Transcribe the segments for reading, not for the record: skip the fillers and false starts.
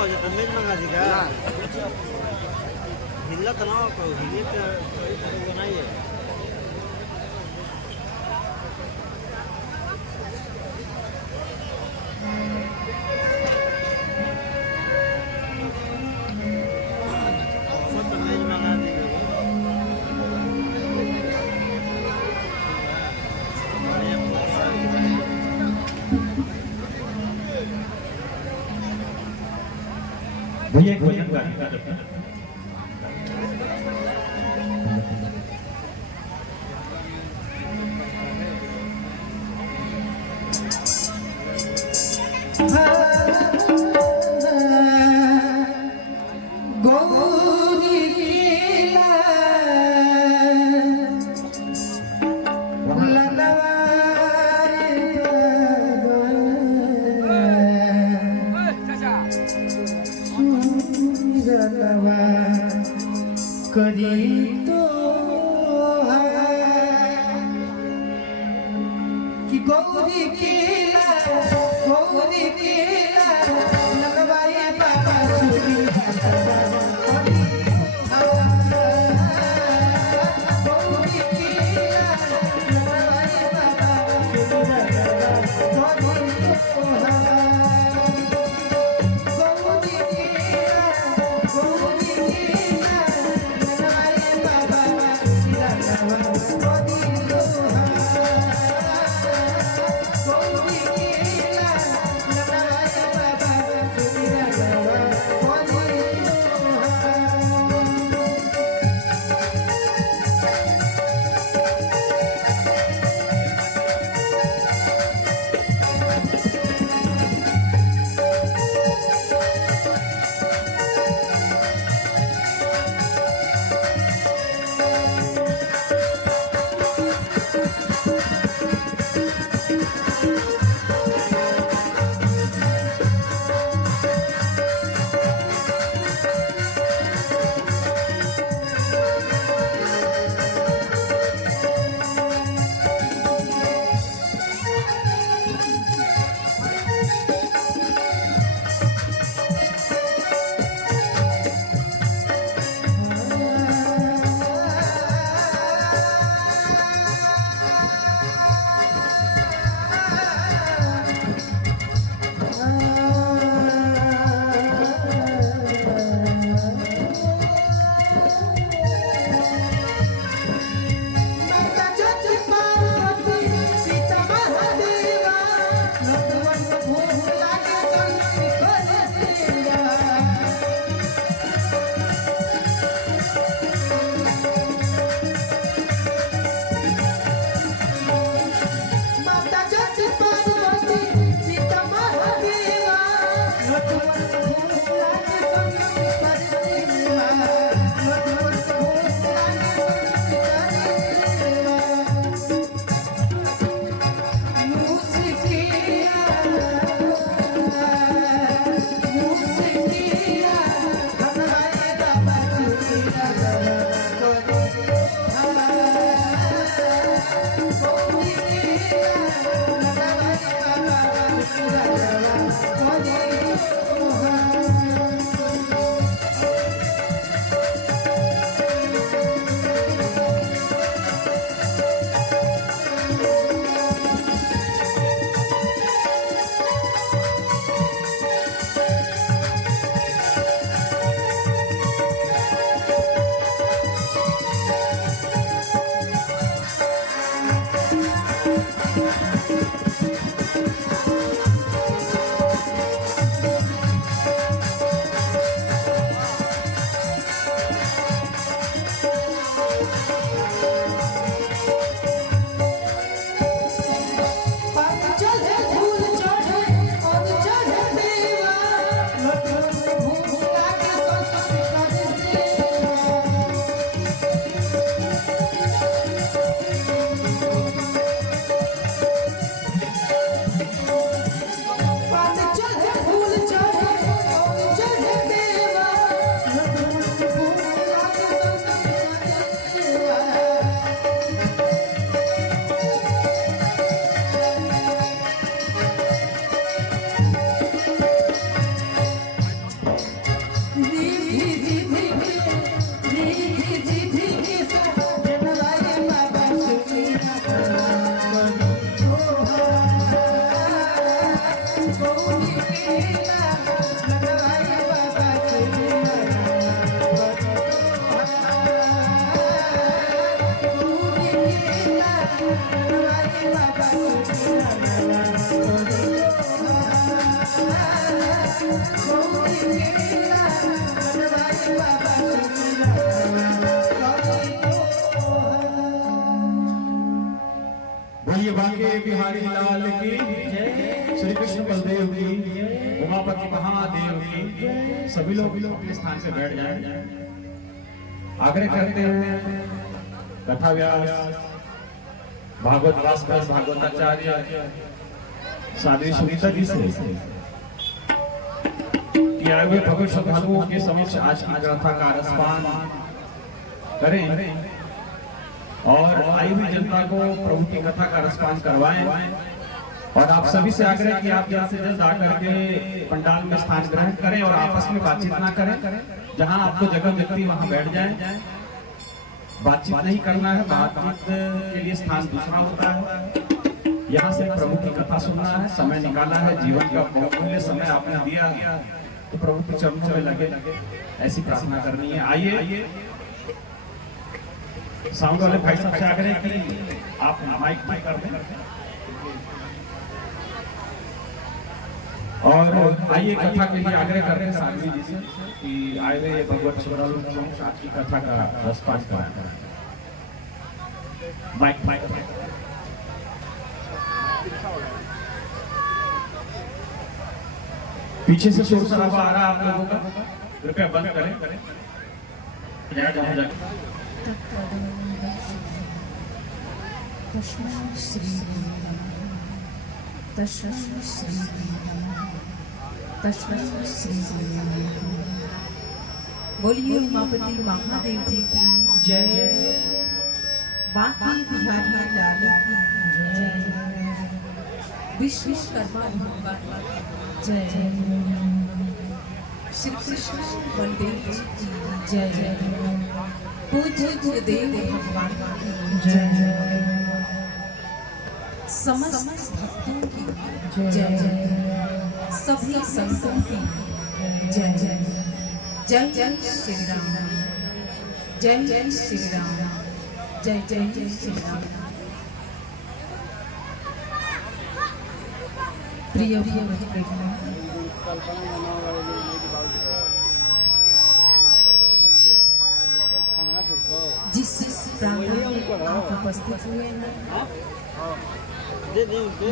हो जाता मेज मंगा देगा हिल्ला तो ना हो हिले तो बनाइए मेज मंगा देगा भैया एक भोजन का गौरी केला करी तो कि गौरी केला लगवाए बाबा सुरी गौरी केला लगवाए बाबा सुरी बोलिए बांके बिहारी लाल की जय, श्री कृष्ण बलदेव की, उमापति महादेव की। सभी लोग अपने स्थान से बैठ जाएं। आग्रह करते हैं कथा व्यास भागवत भास्कर भागवताचार्य साध्वी सुनीता जी से कि आए हुए भगवत श्रद्धालुओं के समक्ष आज की कथा का रसपान करें और आई हुई जनता को प्रभु की कथा का रसपान करवाएं। और आप सभी से आग्रह कि आप जल्द से जल्द आकर के पंडाल में स्थान ग्रहण करें और आपस में बातचीत ना करें। जहां आपको जगह मिलती वहां बैठ जाएं। बातचीत नहीं करना है, बातचीत के लिए स्थान दूसरा होता है। यहाँ से प्रभु की कथा सुनना है, समय निकाला है, जीवन का बहुमूल्य समय आपने दिया, तो प्रभु के चरणों में लगे ऐसी प्रार्थना करनी है। आइए साउंड वाले भाई साहब से आग्रह कि आप माइक में कर दें और आइए कथा के लिए आग्रह कर रहे हैं साध्वी जी से कि आए हुए भगवत श्रद्धालुओं को आज की कथा का रसपान कराएं। माइक पीछे से शोर शराबा आ रहा है आप लोगों का, कृपया बंद करें। बोलिए उमापति महादेव जी की जय, बांके बिहारी लाल की जय, विश्वकर्मा भगवान जय, श्री कृष्ण बलदेव जी की जय, पूज्य गुरुदेव भगवान की जय, समस्त भक्तों की जय, सभी संतों की जय जय जय श्री राम, जय जय श्री राम, जय जय श्री राम। प्रिय जिस प्रांगण में आप उपस्थित हुए हैं,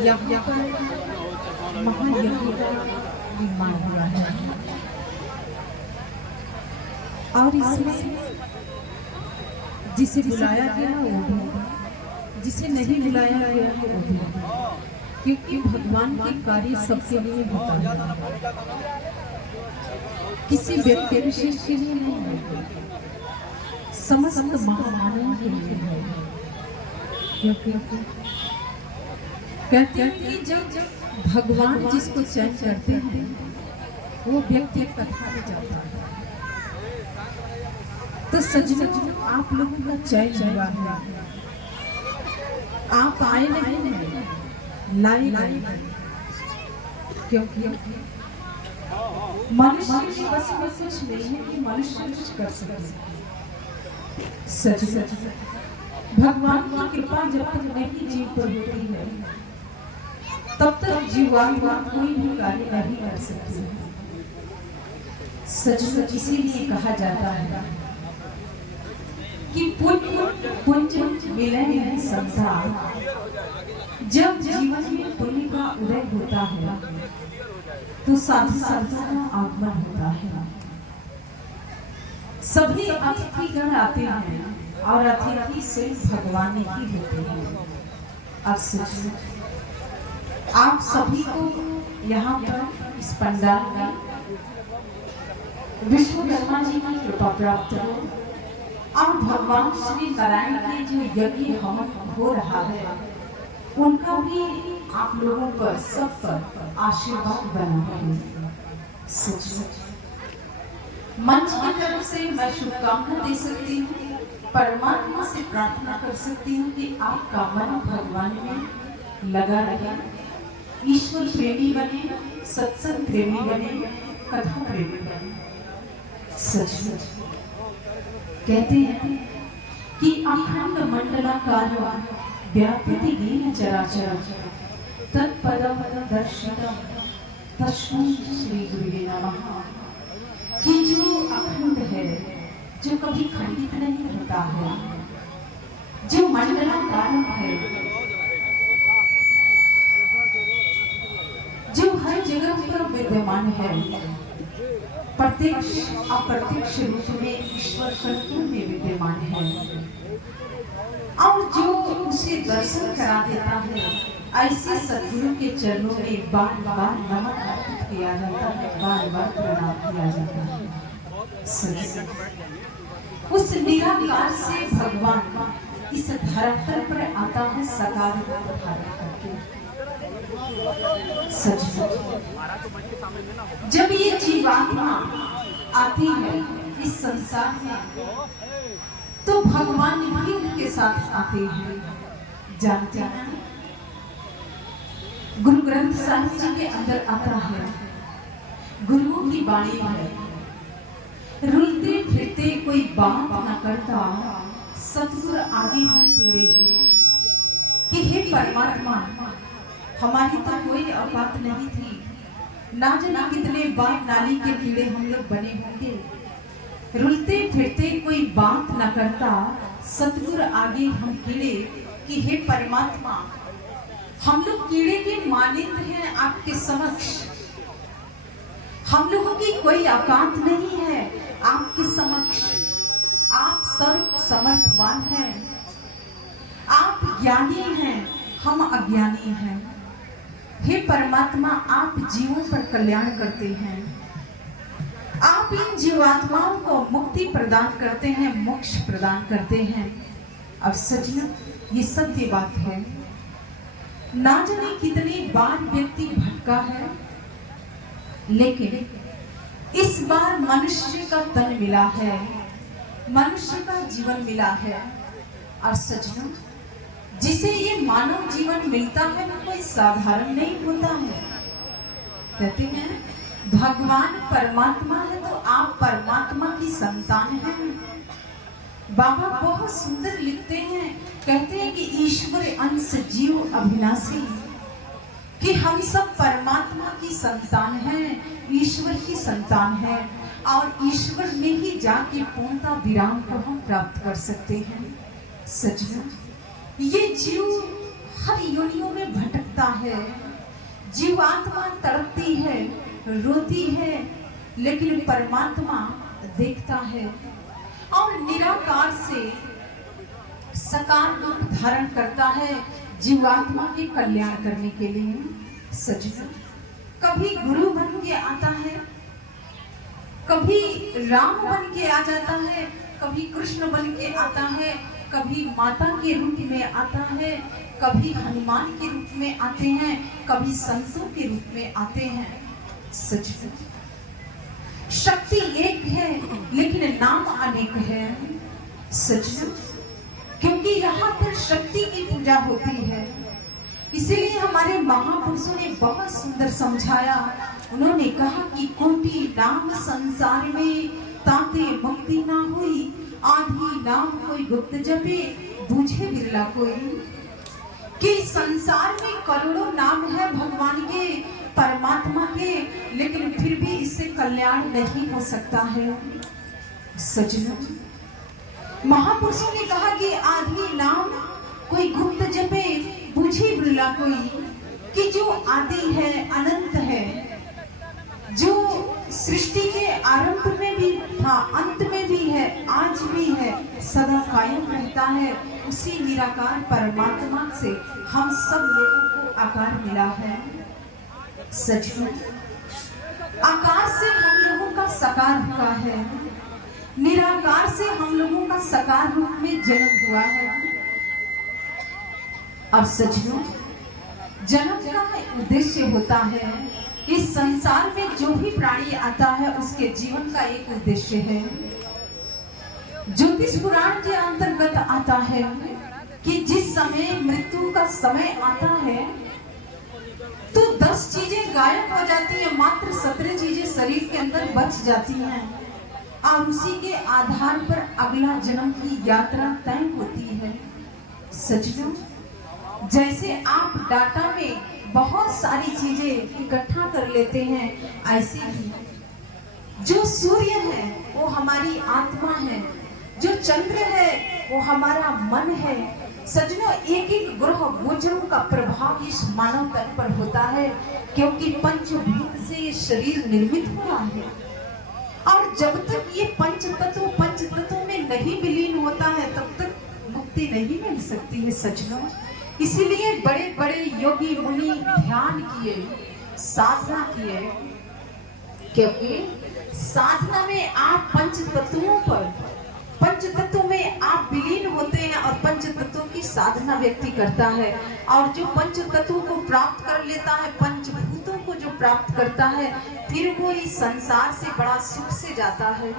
यहाँ पर महायज्ञ का निर्माण हुआ है और इसमें जिसे बुलाया गया वो भी, जिसे नहीं बुलाया गया वो भी, क्योंकि भगवान के कार्य सबके लिए होता है, किसी व्यक्ति विशेष के लिए नहीं होता, समस्त महामानवों के लिए है। क्योंकि कहते हैं कि जब भगवान जिसको चयन करते हैं वो व्यक्ति कथा में जाता है। तो सज्जनों, आप लोगों का चयन हुआ है, आप आए नहीं, लाए, क्योंकि मनुष्य के बस में कुछ नहीं है कि मनुष्य कुछ कर सके। सच भगवान की कृपा जब तक नहीं जीव पर होती है तब तक जीवात्मा कोई भी कार्य नहीं कर सकती। सच इसीलिए कहा जाता है कि पुण्य मिले नहीं संसार। जब जीवन में पुण्य का उदय होता है तो साधु संतों का आगमन होता है। सभी अतिथिगण आते हैं और अतिथि सिर्फ भगवान ही होते हैं। अब आप सभी को यहाँ पर इस पंडाल में विश्वकर्मा जी की कृपा प्राप्त हो और भगवान श्री नारायण के जो यज्ञ हवन हो रहा है उनका भी आप लोगों पर सब पर आशीर्वाद बना है। मंच की तरफ से मैं शुभकामना दे सकती हूँ, परमात्मा से प्रार्थना कर सकती हूँ कि आपका मन भगवान में लगा रहे, ईश्वर प्रेमी बने, सत्संग प्रेमी बने, कथा प्रेमी बने। सच कहते हैं कि अखंड मंडलाकार व्यापृति लीन चराचर तत्पदम दर्शनम तस्मै श्री गुरुवे नमः। कि जो अखंड है, जो कभी खंडित नहीं होता है, जो मंडलाकार है, विद्यमान है, प्रत्यक्ष अप्रत्यक्ष रूप में ईश्वर कण में विद्यमान है, और जो उसे दर्शन करा देता है, ऐसे सद्गुरु के चरणों में बार बार नमन अर्पित किया जाता है, बार बार प्रणाम किया जाता है। उस निराकार से भगवान इस धरातल पर आता है साकार रूप धारण करके। सच जब ये जीवात्मा आती है इस संसार में, तो भगवान भी उनके साथ आते हैं। जानते हैं, गुरु ग्रंथ साहिब जी के अंदर आता है, गुरुओं की वाणी है, रुलते फिरते कोई बात न करता, सतगुरु आगे हम पीड़े कि हे परमात्मा, हमारी तो कोई औकात नहीं थी, ना जाने कितने बार नाली के कीड़े हम लोग बने होंगे। रुलते फिरते कोई बात न करता, सतगुरु आगे हम कीड़े कि हे परमात्मा, हम लोग कीड़े के मानिंद हैं आपके समक्ष, हम लोगों की कोई औकात नहीं है आपके समक्ष। आप सर्व समर्थवान हैं, आप ज्ञानी हैं, हम अज्ञानी हैं। हे परमात्मा, आप जीवों पर कल्याण करते हैं, आप इन जीवात्माओं को मुक्ति प्रदान करते हैं, मोक्ष प्रदान करते हैं। अब सज्जनों, ये सत्य बात है। ना जाने कितनी बार व्यक्ति भटका है, लेकिन इस बार मनुष्य का तन मिला है, मनुष्य का जीवन मिला है। और सज्जनों, जिसे ये मानव जीवन मिलता है वो कोई साधारण नहीं होता है। कहते हैं भगवान परमात्मा है तो आप परमात्मा की संतान हैं। बाबा बहुत सुंदर लिखते हैं, कहते हैं कि ईश्वर अंश जीव अविनाशी, कि हम सब परमात्मा की संतान हैं, ईश्वर की संतान हैं, और ईश्वर में ही जाके पूर्णता विराम को हम प्राप्त कर सकते हैं। सज्जनों, ये जीव हर योनियों में भटकता है, जीवात्मा तड़पती है, रोती है, लेकिन परमात्मा देखता है और निराकार से साकार रूप धारण करता है जीवात्मा के कल्याण करने के लिए। सज्जनों, कभी गुरु बन के आता है, कभी राम बन के आ जाता है, कभी कृष्ण बन के आता है, कभी माता के रूप में आता है, कभी हनुमान के रूप में आते हैं, कभी संतों के रूप में आते हैं। सच शक्ति एक है लेकिन नाम अनेक है। सच, क्योंकि यहाँ पर शक्ति की पूजा होती है, इसीलिए हमारे महापुरुषों ने बहुत सुंदर समझाया। उन्होंने कहा कि कोटि नाम संसार में ताते मुक्ति ना हुई, आधी नाम कोई गुप्त जपे बूझे बिरला कोई। कि संसार में करोड़ों नाम है भगवान के, परमात्मा के, लेकिन फिर भी इससे कल्याण नहीं हो सकता है। सज्जनों, महापुरुषों ने कहा कि आधी नाम कोई गुप्त जपे बूझे बिरला कोई, कि जो आदि है, अनंत है, जो सृष्टि के आरंभ में भी था, अंत में भी है, आज भी है, सदा कायम रहता है, उसी निराकार परमात्मा से हम सब लोगों को आकार मिला है। सच में आकार से हम लोगों का साकार हुआ है, निराकार से हम लोगों का साकार रूप में जन्म हुआ है। अब सच में जन्म का उद्देश्य होता है, इस संसार में जो भी प्राणी आता है उसके जीवन का एक उद्देश्य है। ज्योतिष पुराण के अंतर्गत आता है कि जिस समय मृत्यु का समय आता है तो 10 चीजें गायब हो जाती है, मात्र 17 चीजें शरीर के अंदर बच जाती हैं, और उसी के आधार पर अगला जन्म की यात्रा तय होती है। सज्जनों, जैसे आप डाटा में बहुत सारी चीजें इकट्ठा कर लेते हैं, ऐसे ही जो सूर्य है वो हमारी आत्मा है, जो चंद्र है वो हमारा मन है, सजनों, एक एक ग्रह गोचरों का प्रभाव इस मानव तन पर होता है, क्योंकि पंचभूत से ये शरीर निर्मित हुआ है। और जब तक ये पंच तत्वों में नहीं विलीन होता है, तब तक मुक्ति नहीं मिल सकती है सजनों। इसीलिए बड़े बड़े योगी मुनि ध्यान किए, साधना किए, क्योंकि साधना में आप पंच तत्वों में आप विलीन होते हैं और पंच तत्वों की साधना व्यक्ति करता है। और जो पंच तत्वों को प्राप्त कर लेता है, पंचभूतों को जो प्राप्त करता है, फिर वो इस संसार से बड़ा सुख से जाता है।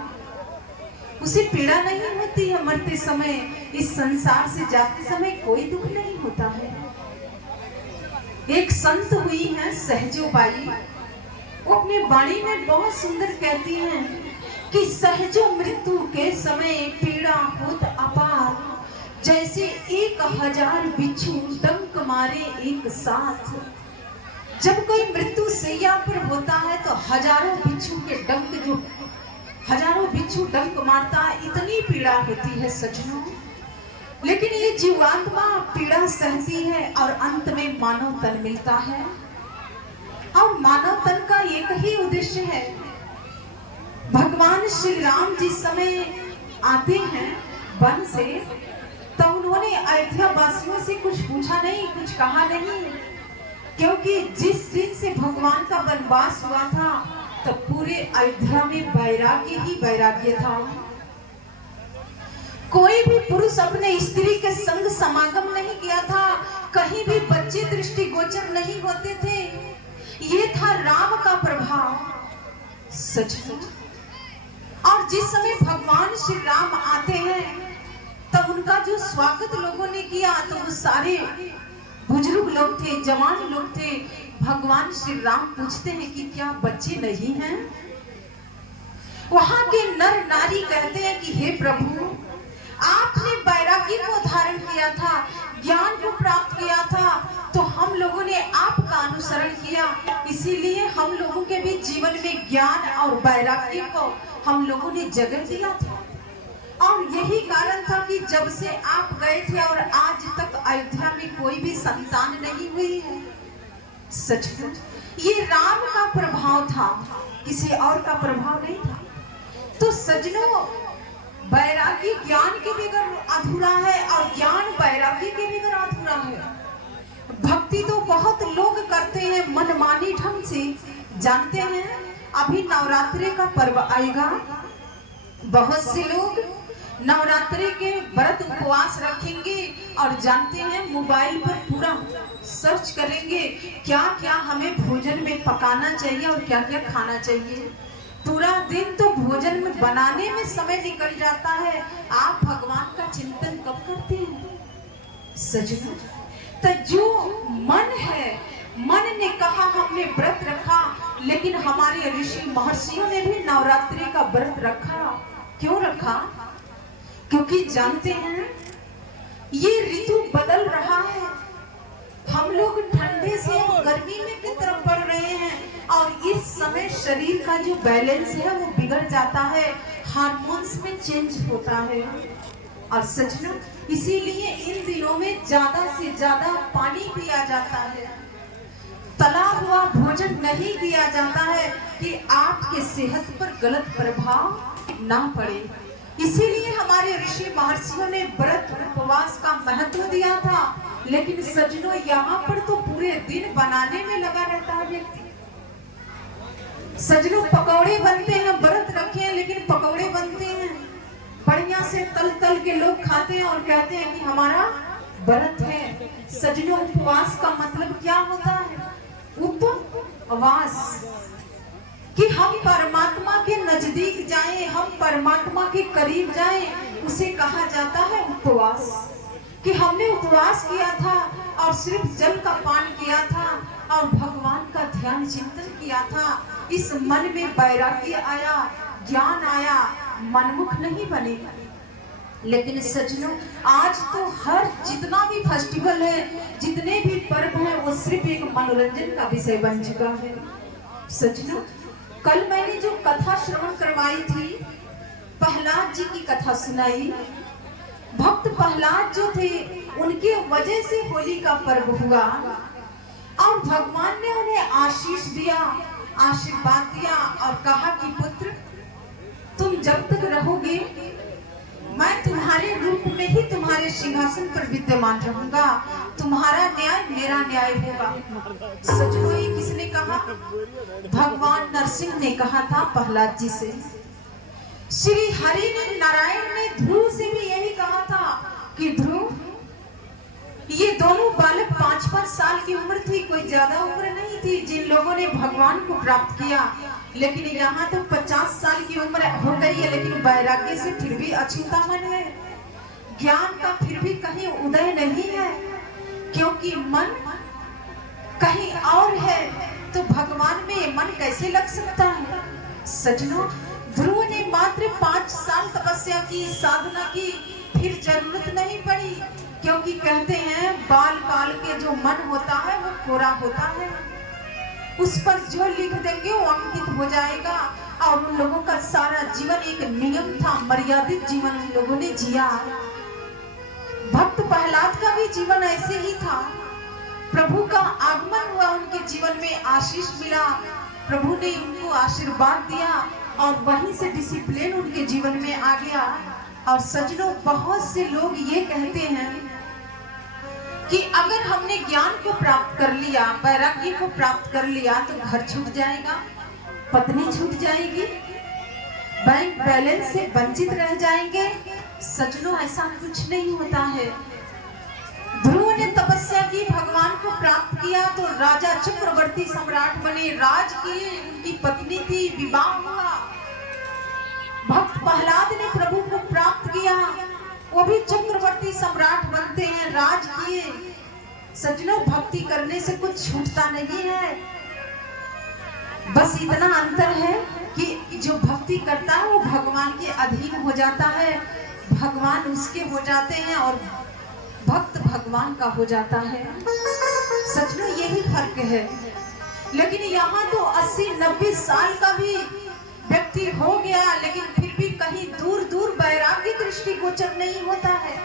उसे पीड़ा नहीं होती है मरते समय, इस संसार से जाते समय कोई दुख नहीं होता है। एक संत हुई है सहजो बाई, वो अपनी वाणी में बहुत सुंदर कहती हैं कि सहजो मृत्यु के समय पीड़ा होत अपार, जैसे 1000 बिच्छू डंक मारे एक साथ। जब कोई मृत्यु सैया पर होता है तो हजारों बिच्छू डंक मारता है, इतनी पीड़ा होती है सजनों। लेकिन ये जीवात्मा पीड़ा सहती है और अंत में मानव तन मिलता है। और मानव तन का एक ही उद्देश्य है। भगवान श्री राम जिस समय आते हैं वन से, तो उन्होंने अयोध्या वासियों से कुछ पूछा नहीं, कुछ कहा नहीं, क्योंकि जिस दिन से भगवान का वनवास हुआ था, तो पूरे अयोध्या में वैराग्य ही वैराग्य था। कोई भी पुरुष अपने स्त्री के संग समागम नहीं किया था, कहीं भी बच्चे दृष्टिगोचर नहीं होते थे। ये था राम का प्रभाव सच। और जिस समय भगवान श्री राम आते हैं, तब उनका जो स्वागत लोगों ने किया, तो वो सारे बुजुर्ग लोग थे, जवान लोग थे। भगवान श्री राम पूछते हैं कि क्या बच्चे नहीं हैं? वहां के नर नारी कहते हैं कि हे प्रभु, आपने वैराग्य को धारण किया था, ज्ञान को प्राप्त किया था, तो हम लोगों ने आपका अनुसरण किया, इसीलिए हम लोगों के भी जीवन में ज्ञान और वैराग्य को हम लोगों ने जगह दिया था। और यही कारण था कि जब से आप गए थे और आज तक अयोध्या में कोई भी संतान नहीं हुई है। सचमुच ये राम का प्रभाव था, किसी और का प्रभाव नहीं था। तो सजनों, वैराग्य ज्ञान के बगैर अधूरा है और ज्ञान वैराग्य के बगैर अधूरा है। भक्ति तो बहुत लोग करते हैं मनमानी ढंग से। जानते हैं अभी नवरात्रि का पर्व आएगा, बहुत से लोग नवरात्रि के व्रत उपवास रखेंगे और जानते हैं मोबाइल पर पूरा सर्च करेंगे क्या क्या हमें भोजन में पकाना चाहिए और क्या क्या खाना चाहिए। पूरा दिन तो भोजन में बनाने में समय निकल जाता है। आप भगवान का चिंतन कब करते हैं? सजनों, तो जो मन है, मन ने कहा हमने व्रत रखा, लेकिन हमारे ऋषि महर्षियों ने भी नवरात्रि का व्रत रखा। क्यों रखा? क्योंकि जानते हैं ये ऋतु बदल रहा है। हम लोग ठंडे से गर्मी में की तरफ बढ़ रहे हैं और इस समय शरीर का जो बैलेंस है वो बिगड़ जाता है, हार्मोन्स में चेंज होता है। और सचना इसीलिए इन दिनों में ज्यादा से ज्यादा पानी पिया जाता है, तला हुआ भोजन नहीं दिया जाता है कि आपके सेहत पर गलत प्रभाव ना पड़े। इसीलिए हमारे ऋषि महर्षियों ने व्रत उपवास का महत्व दिया था। लेकिन सजनों, यहाँ पर तो पूरे दिन बनाने में लगा रहता है व्यक्ति। सजनों, पकौड़े बनते हैं, व्रत रखे हैं लेकिन पकौड़े बनते हैं बढ़िया से, तल तल के लोग खाते हैं और कहते हैं कि हमारा व्रत है। सजनों, उपवास का मतलब क्या होता है? उपवास, कि हम परमात्मा के नजदीक जाएं, हम परमात्मा के करीब जाएं, उसे कहा जाता है उपवास। कि हमने उपवास किया था और सिर्फ जल का पान किया था और भगवान का ध्यान चिंतन किया था। इस मन में वैराग्य आया, ज्ञान आया, मनमुख नहीं बने। लेकिन सजनों, आज तो हर जितना भी फेस्टिवल है, जितने भी पर्व हैं, वो सिर्फ एक मनोरंजन का विषय बन चुका है। सजनों, कल मैंने जो कथा श्रवण करवाई थी, प्रहलाद जी की कथा सुनाई, भक्त प्रहलाद जो थे उनके वजह से होली का पर्व हुआ और भगवान ने उन्हें आशीष दिया, आशीर्वाद दिया और कहा कि पुत्र तुम जब तक रहोगे मैं तुम्हारे रूप में ही तुम्हारे सिंहासन पर विद्यमान रहूंगा, तुम्हारा न्याय मेरा न्याय होगा। सचमुच ये किसने कहा? भगवान नरसिंह ने कहा था प्रहलाद जी से। श्री हरि ने नारायण ने ध्रुव से भी यही कहा था कि ध्रुव, ये दोनों बालक 5-5 साल की उम्र थी, कोई ज्यादा उम्र नहीं थी जिन लोगों ने भगवान को प्राप्त किया, लेकिन यहाँ तो 50 साल की उम्र हो गई है, लेकिन वैराग्य से फिर भी अछूता मन है, ज्ञान का फिर भी कहीं उदय नहीं है, क्योंकि मन कहीं और है, तो भगवान में मन कैसे लग सकता है? सजनों, ध्रुव ने मात्र 5 साल तपस्या की, साधना की, फिर जरूरत नहीं पड़ी, क्योंकि कहते हैं बाल काल के जो मन होता है वो कोरा होता है, उस पर जो लिख देंगे वो अंकित हो जाएगा। और उन लोगों का सारा जीवन एक नियम था, मर्यादित जीवन उन लोगों ने जिया। भक्त प्रहलाद का भी जीवन ऐसे ही था। प्रभु का आगमन हुआ, उनके जीवन में आशीष मिला, प्रभु ने उनको आशीर्वाद दिया और वहीं से डिसिप्लिन उनके जीवन में आ गया। और सजनों, बहुत से लोग ये कहते हैं कि अगर हमने ज्ञान को प्राप्त कर लिया, वैराग्य को प्राप्त कर लिया, तो घर छूट जाएगा, पत्नी छूट जाएगी, बैंक बैलेंस से वंचित रह जाएंगे। सजनों, ऐसा कुछ नहीं होता है। ध्रुव ने तपस्या की, भगवान को प्राप्त किया तो राजा चक्रवर्ती सम्राट बने, राज किए, उनकी पत्नी थी, विवाह हुआ। भक्त प्रहलाद ने प्रभु को प्राप्त किया, वो भी चक्रवर्ती सम्राट बनते हैं, राज किए। सजनों, भक्ति करने से कुछ छूटता नहीं है, बस इतना अंतर है कि जो भक्ति करता है वो भगवान के अधीन हो जाता है, भगवान उसके हो जाते हैं और भक्त भगवान का हो जाता है। सजनों, यही फर्क है। लेकिन यहाँ तो 80-90 साल का भी व्यक्ति हो गया, लेकिन फिर भी कहीं दूर दूर वैराग्य दृष्टि गोचर नहीं होता है।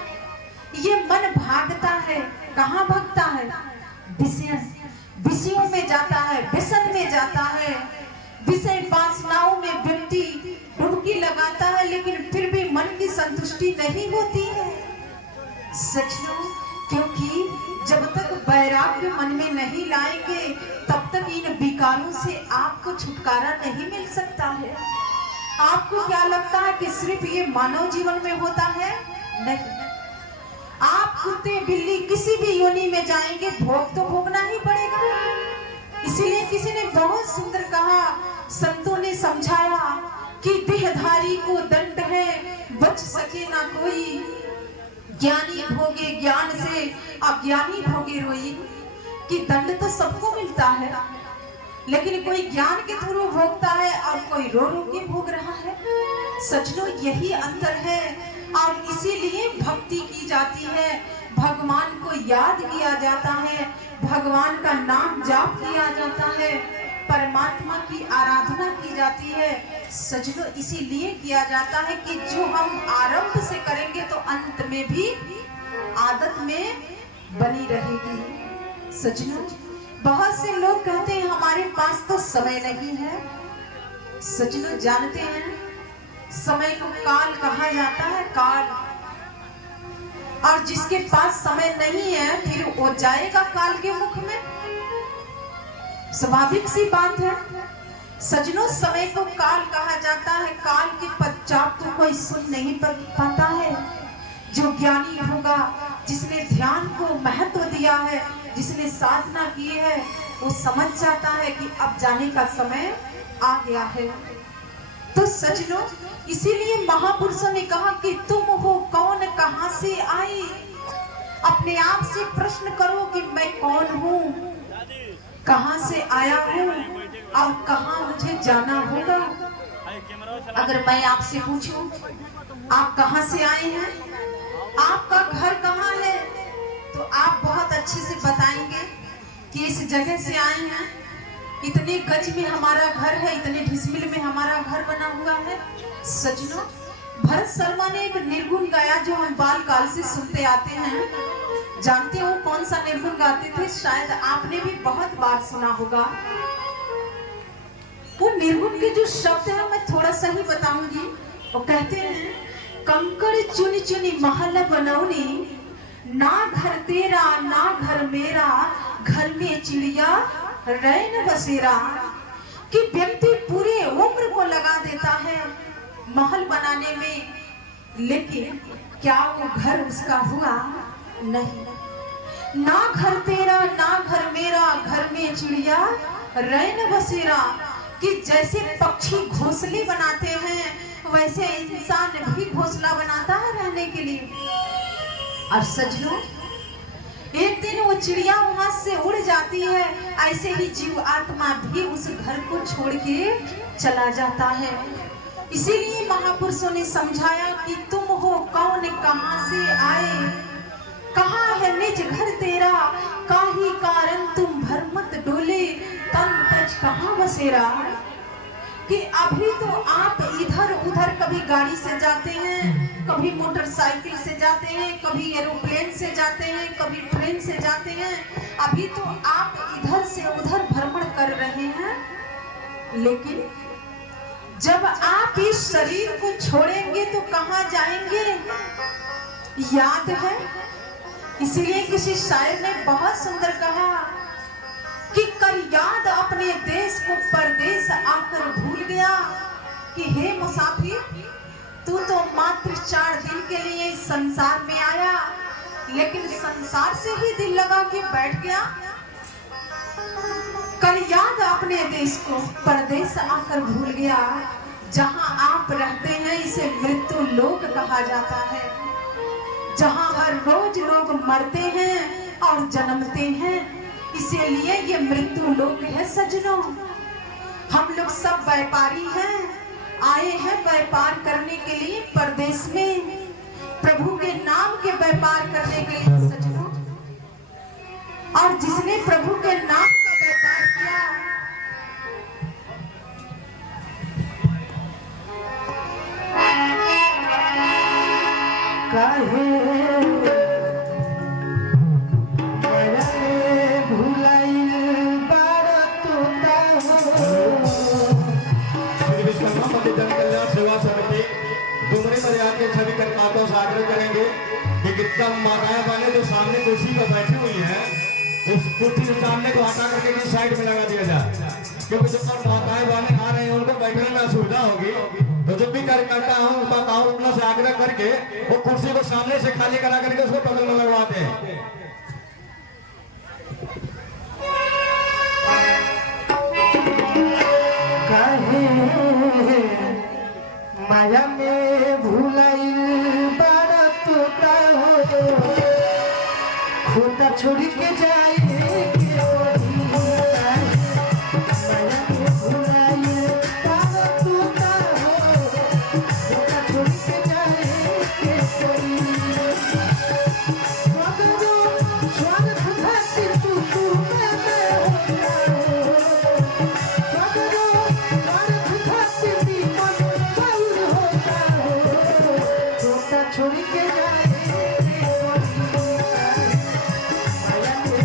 ये मन भागता है, कहाँ भागता है? विषयों में जाता है, व्यसन में जाता है, विषय वासनाओं में व्यक्ति डुबकी लगाता है, लेकिन फिर भी मन की संतुष्टि नहीं होती है। सचमुच, क्योंकि जब तक वैराग्य मन में नहीं लाएंगे तब तक इन विकारों से आपको छुटकारा नहीं मिल सकता है। आपको क्या लगता है कि सिर्फ ये मानव जीवन में होता है? नहीं, आप कुत्ते बिल्ली किसी भी योनि में जाएंगे, भोग तो भोगना ही पड़ेगा। इसीलिए किसी ने बहुत सुंदर कहा, संतों ने समझाया कि देहधारी को दंड है, बच सके ना कोई, ज्ञानी भोगे ज्ञान से, अज्ञानी भोगे रोई। कि दंड तो सबको मिलता है, लेकिन कोई ज्ञान के थ्रू भोगता है और कोई रो रो के भोग रहा है। सचनो, यही अंतर है। और इसीलिए भक्ति की जाती है, भगवान को याद किया जाता है, भगवान का नाम जाप किया जाता है, परमात्मा की आराधना की जाती है। सजनो, इसीलिए किया जाता है कि जो हम आरंभ से करेंगे तो अंत में भी आदत में बनी रहेगी। सजनो, बहुत से लोग कहते हैं हमारे पास तो समय नहीं है। सजनो, जानते हैं समय को काल कहा जाता है, काल। और जिसके पास समय नहीं है फिर वो जाएगा काल के मुख में, स्वाभाविक सी बात है। सजनों, समय को काल कहा जाता है, काल के पश्चात तो कोई सुन नहीं पाता है। जो ज्ञानी होगा, जिसने ध्यान को महत्व दिया है, जिसने साधना की है, वो समझ जाता है कि अब जाने का समय आ गया है। तो सजनों, इसीलिए महापुरुषों ने कहा कि तुम हो कौन, कहां से आई। अपने आप से प्रश्न करो कि मैं कौन हूँ, कहां से आया हूँ और कहां मुझे जाना होगा। अगर मैं आपसे पूछूं आप कहां से आए हैं, आपका घर कहाँ है, तो आप बहुत अच्छे से बताएंगे कि इस जगह से आए हैं, इतने गज में हमारा घर है, इतने ढिसमिल में हमारा घर बना हुआ है। सजनों, भरत शर्मा ने एक निर्गुण गाया जो हम बाल काल से सुनते आते हैं। जानते हो कौन सा निर्गुण गाते थे? शायद आपने भी बहुत बार सुना होगा। वो निर्गुण के जो शब्द हैं मैं थोड़ा सा ही बताऊंगी। वो कहते हैं, कंकड़ चुनी चुनी महल बनौनी, ना घर तेरा ना घर मेरा, घर में चिड़िया रैन बसेरा। कि व्यक्ति पूरे उम्र को लगा देता है महल बनाने में, लेकिन क्या वो घर उसका हुआ? नहीं। ना घर तेरा ना घर मेरा, घर में चिड़िया रैन बसेरा। कि जैसे पक्षी घोंसले बनाते हैं वैसे इंसान भी घोंसला बनाता है रहने के लिए। और सजनों, एक दिन वो चिड़िया वहां से उड़ जाती है, ऐसे ही जीव आत्मा भी उस घर को छोड़ के चला जाता है। इसीलिए महापुरुषों ने समझाया कि तुम हो कौन, कहां से आए, कहाँ है निज घर तेरा, काही कारण तुम भरमत डोले, तन तज कहाँ बसेरा। कि अभी तो आप इधर उधर कभी गाड़ी से जाते हैं, कभी मोटरसाइकिल से जाते हैं, कभी एरोप्लेन से जाते हैं, कभी ट्रेन से जाते हैं। अभी तो आप इधर से उधर भ्रमण कर रहे हैं, लेकिन जब आप इस शरीर को छोड़ेंगे तो कहाँ जाएंगे? याद है? इसीलिए किसी शायर ने बहुत सुंदर कहा कि कर याद अपने देश को परदेश आकर भूल गया। कि हे मुसाफिर, तू तो मात्र 4 दिन के लिए इस संसार में आया, लेकिन संसार से ही दिल लगा के बैठ गया। कर याद अपने देश को परदेश आकर भूल गया। जहां आप रहते हैं इसे मृत्यु लोक कहा जाता है, जहां हर रोज लोग मरते हैं और जन्मते हैं, इसीलिए ये मृत्यु लोक है। सजनों, हम लोग सब व्यापारी हैं, आए हैं व्यापार करने के लिए परदेश में, प्रभु के नाम के व्यापार करने के लिए। सजनों, और जिसने प्रभु के नाम का व्यापार किया, काहे छवि करताओं से आग्रह करेंगे कि कितना माताएं बहनें जो सामने कुर्सी पर बैठी हुई हैं, उस कुर्सी के सामने को हटा करके इस साइड में लगा दिया जाए, क्योंकि जब तक माताएं बहनें आ रही हैं उनको बैठने में असुविधा होगी। तो जब भी कार्यकर्ता हूँ माताओं अपना से आग्रह करके वो कुर्सी को सामने से खाली करा करके उसको बगल में लगवाते हैं। माया में भूलाइल बारा तोता हो, खोता छोड़ के जाए के माया में भूलाइल बारा तोता हो, खोता छोड़ के जाए के मगरो स्वागत खातिर तू मैं होता हो, मगरो स्वागत खातिर दी छोड़ के जाए माया में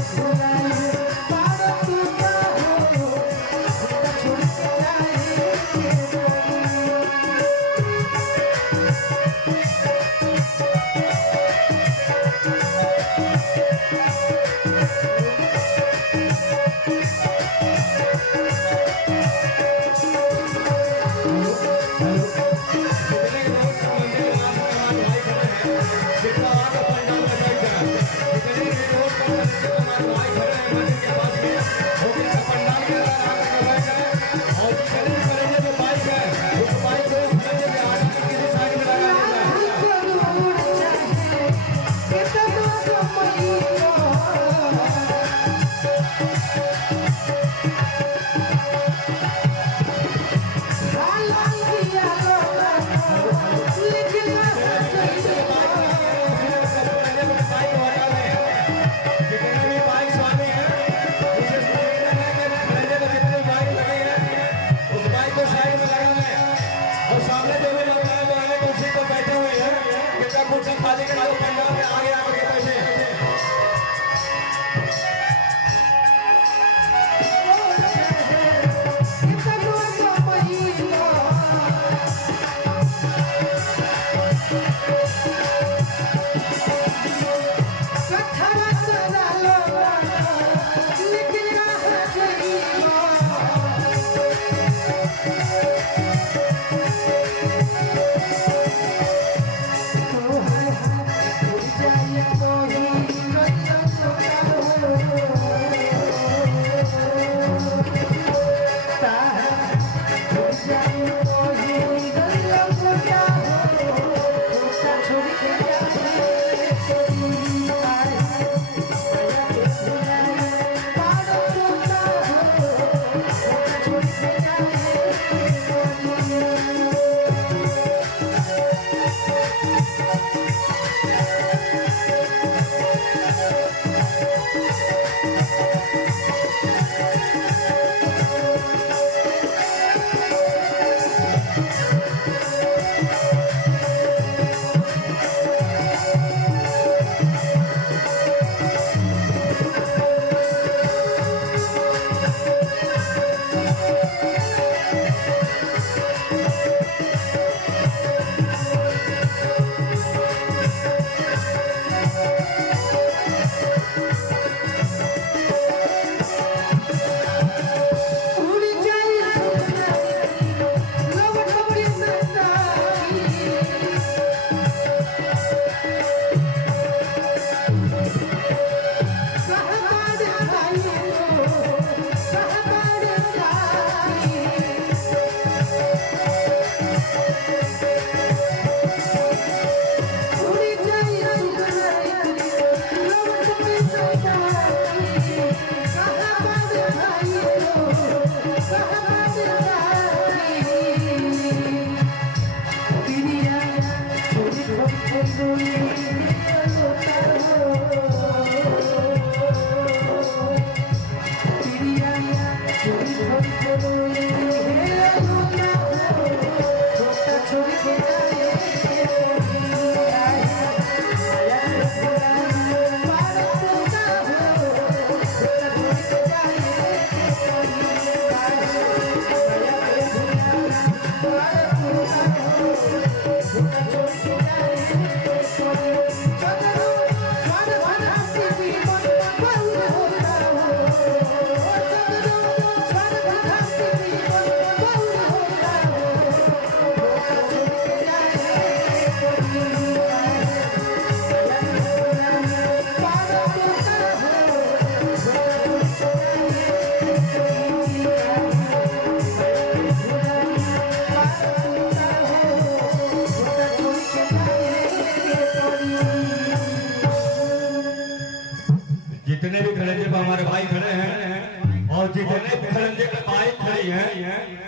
हमारे भाई खड़े हैं और जितने भी खरंजे पे बाइक खड़ी है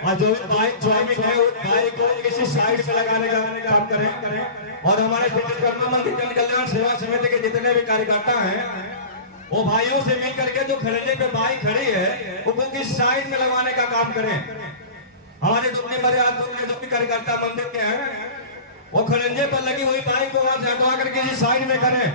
और जो भी बाइक ड्राइविंग है उस बाइक को किसी साइड पे लगाने का काम करें। और हमारे विश्वकर्मा मंदिर जन कल्याण सेवा समिति के जितने भी कार्यकर्ता हैं वो भाइयों से मिल करके जो खरंजे पे बाइक खड़ी है उसको किस साइड में लगाने का काम करें। हमारे जितने मर्यादा जो भी कार्यकर्ता मंदिर के हैं वो खरंजे पर लगी हुई बाइक को वहां से हटवा करके किसी साइड में करें।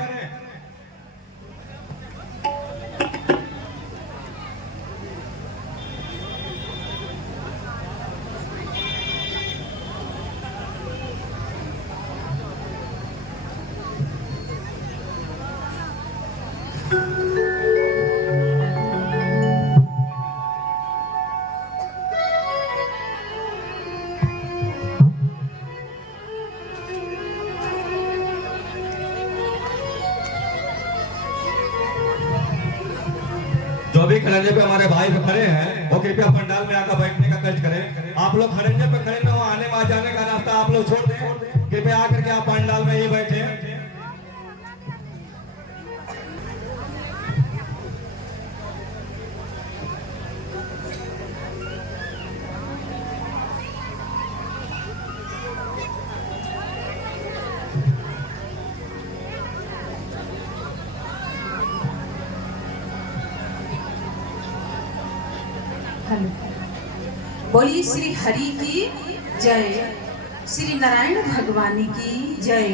जो भी खरंजे पे हमारे भाई खड़े हैं वो कृपया पंडाल में आकर बैठने का कष्ट करें। आप लोग खरंजे पे खड़े ना हो, आने में जाने का रास्ता आप लोग छोड़ दें, कृपया आकर के आप पंडाल में ही बैठे। बोलिए श्री हरि की जय, श्री नारायण भगवान की जय,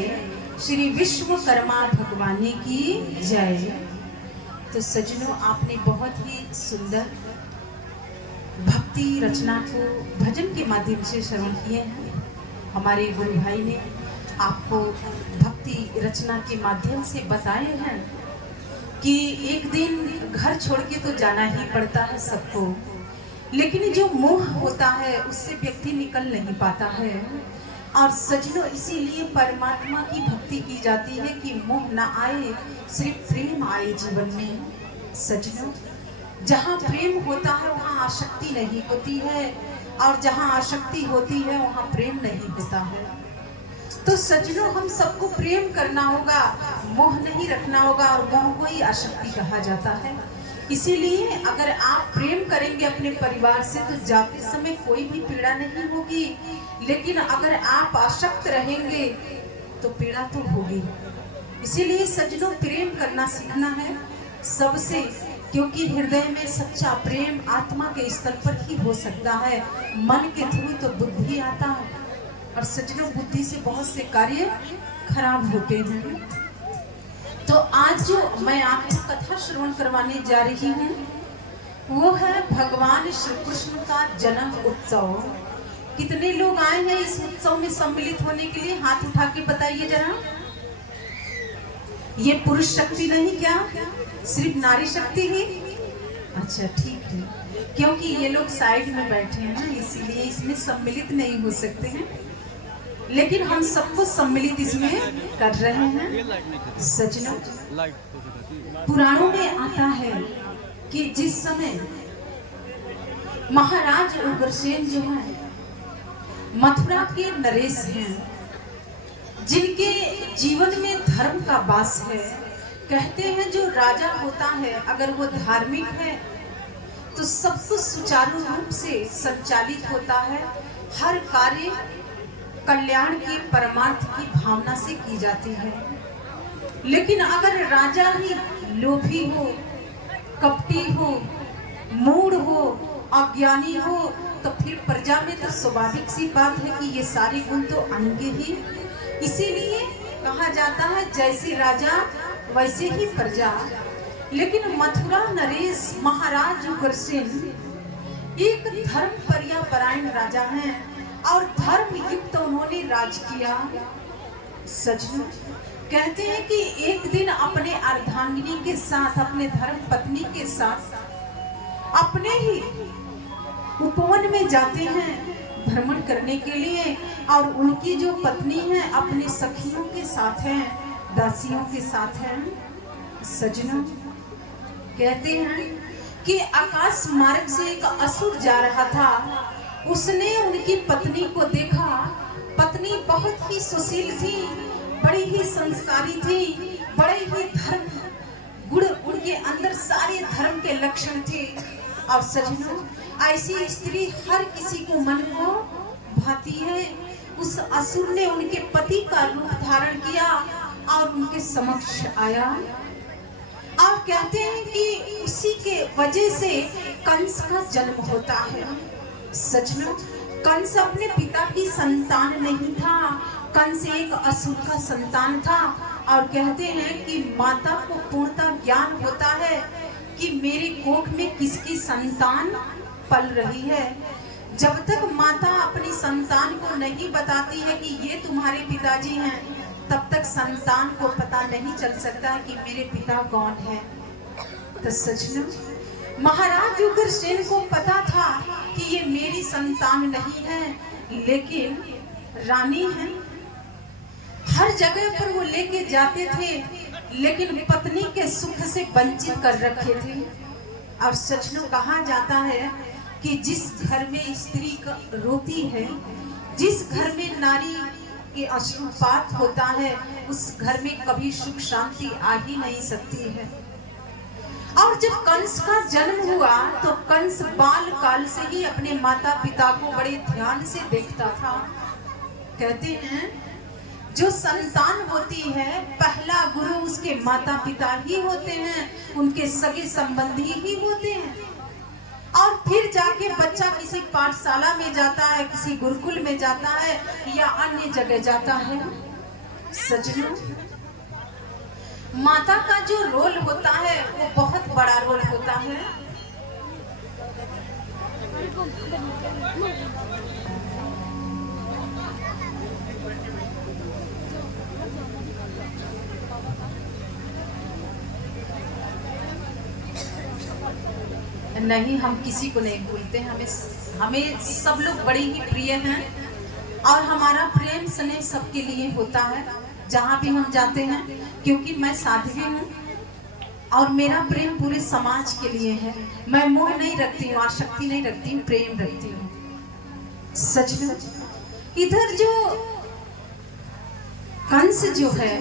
श्री विश्वकर्मा भगवान की जय। तो सज्जनों, आपने बहुत ही सुंदर भक्ति रचना को भजन के माध्यम से श्रवण किए हैं। हमारे गुरु भाई ने आपको भक्ति रचना के माध्यम से बताए हैं कि एक दिन घर छोड़ के तो जाना ही पड़ता है सबको, लेकिन जो मोह होता है उससे व्यक्ति निकल नहीं पाता है। और सज्जनों, इसीलिए परमात्मा की भक्ति की जाती है कि मोह ना आए, सिर्फ प्रेम आए जीवन में। सज्जनों, जहाँ प्रेम होता है वहाँ आसक्ति नहीं होती है, और जहाँ आसक्ति होती है वहाँ प्रेम नहीं होता है। तो सज्जनों, हम सबको प्रेम करना होगा, मोह नहीं रखना होगा, और मोह को ही आसक्ति कहा जाता है। इसीलिए अगर आप प्रेम करेंगे अपने परिवार से तो जाते समय कोई भी पीड़ा नहीं होगी, लेकिन अगर आप आसक्त रहेंगे तो पीड़ा तो होगी। इसीलिए सज्जनों, प्रेम करना सीखना है सबसे, क्योंकि हृदय में सच्चा प्रेम आत्मा के स्तर पर ही हो सकता है। मन के थ्रू तो बुद्धि आता है, और सज्जनों, बुद्धि से बहुत से कार्य खराब होते हैं। तो आज जो मैं आपको कथा श्रवण करवाने जा रही हूँ वो है भगवान श्री कृष्ण का जन्म उत्सव। कितने लोग आए हैं इस उत्सव में सम्मिलित होने के लिए? हाथ उठा के बताइए जरा। ये पुरुष शक्ति नहीं, क्या सिर्फ नारी शक्ति ही? अच्छा, ठीक है, क्योंकि ये लोग साइड में बैठे हैं ना, इसीलिए इसमें सम्मिलित नहीं हो सकते हैं, लेकिन हम सबको सम्मिलित इसमें कर रहे हैं। सज्जनों, पुराणों में आता है कि जिस समय महाराज उग्रसेन जो है मथुरा के नरेश हैं, जिनके जीवन में धर्म का वास है। कहते हैं जो राजा होता है अगर वो धार्मिक है तो सब कुछ सुचारू रूप से संचालित होता है, हर कार्य कल्याण की परमार्थ की भावना से की जाती है। लेकिन अगर राजा ही लोभी हो, कपटी हो, मूढ़ हो, अज्ञानी हो, तो फिर प्रजा में तो स्वाभाविक सी बात है कि ये सारे गुण तो आएंगे ही। इसीलिए कहा जाता है जैसे राजा वैसे ही प्रजा। लेकिन मथुरा नरेश महाराज उग्रसेन एक धर्म पर्यापरायण राजा हैं और धर्म युक्त उन्होंने राज किया। सज्जनों, कहते हैं कि एक दिन अपने अर्धांगिनी के साथ, अपने धर्म पत्नी के साथ अपने ही उपवन में जाते हैं भ्रमण करने के लिए, और उनकी जो पत्नी है अपने सखियों के साथ हैं, दासियों के साथ हैं। सज्जनों, कहते हैं कि आकाश मार्ग से एक असुर जा रहा था, उसने उनकी पत्नी को देखा। पत्नी बहुत ही सुशील थी, बड़ी ही संस्कारी थी, बड़े ही धर्म गुण, उनके अंदर सारे धर्म के लक्षण थे। और सजनों, ऐसी स्त्री हर किसी को मन को भाती है। उस असुर ने उनके पति का रूप धारण किया और उनके समक्ष आया और कहते हैं कि उसी के वजह से कंस का जन्म होता है। सजनों, कंस अपने पिता की संतान नहीं था, कंस एक असुर का संतान था। और कहते हैं कि माता को पूर्णतः ज्ञान होता है कि मेरे कोख में किसकी संतान पल रही है। जब तक माता अपनी संतान को नहीं बताती है कि ये तुम्हारे पिताजी हैं, तब तक संतान को पता नहीं चल सकता कि मेरे पिता कौन है। तो सजनों, महाराज उग्रसेन को पता था कि ये मेरी संतान नहीं है, लेकिन रानी है। हर जगह पर वो लेके जाते थे, लेकिन पत्नी के सुख से वंचित कर रखे थे। और सचनो कहा जाता है कि जिस घर में स्त्री रोती है, जिस घर में नारी के अश्रुपात होता है, उस घर में कभी सुख शांति आ ही नहीं सकती है। और जब कंस का जन्म हुआ तो कंस बाल काल से ही अपने माता पिता को बड़े ध्यान से देखता था। कहते हैं जो संतान होती है, पहला गुरु उसके माता पिता ही होते हैं, उनके सगे संबंधी ही होते हैं। और फिर जाके बच्चा किसी पाठशाला में जाता है, किसी गुरुकुल में जाता है या अन्य जगह जाता है। सजनों, माता का जो रोल होता है वो बहुत बड़ा रोल होता है। नहीं, हम किसी को नहीं भूलते, हमें सब लोग बड़े ही प्रिय हैं और हमारा प्रेम स्नेह सबके लिए होता है जहाँ भी हम जाते हैं। क्योंकि मैं साध्वी हूँ और मेरा प्रेम पूरे समाज के लिए है। मैं मोह नहीं रखती हूँ, आसक्ति नहीं रखती हूँ, प्रेम रखती हूँ। सच में इधर जो कंस जो है,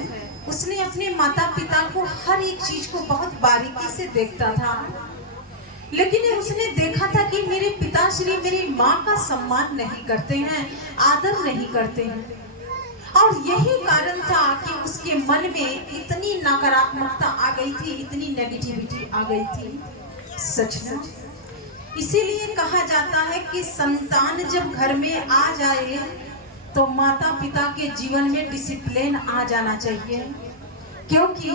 उसने अपने माता पिता को हर एक चीज को बहुत बारीकी से देखता था, लेकिन उसने देखा था कि मेरे पिताश्री मेरी माँ का सम्मान नहीं करते हैं, आदर नहीं करते हैं। और यही कारण था कि उसके मन में इतनी नकारात्मकता आ गई थी, इतनी नेगेटिविटी आ गई थी। सच में इसीलिए कहा जाता है कि संतान जब घर में आ जाए तो माता पिता के जीवन में डिसिप्लिन आ जाना चाहिए। क्योंकि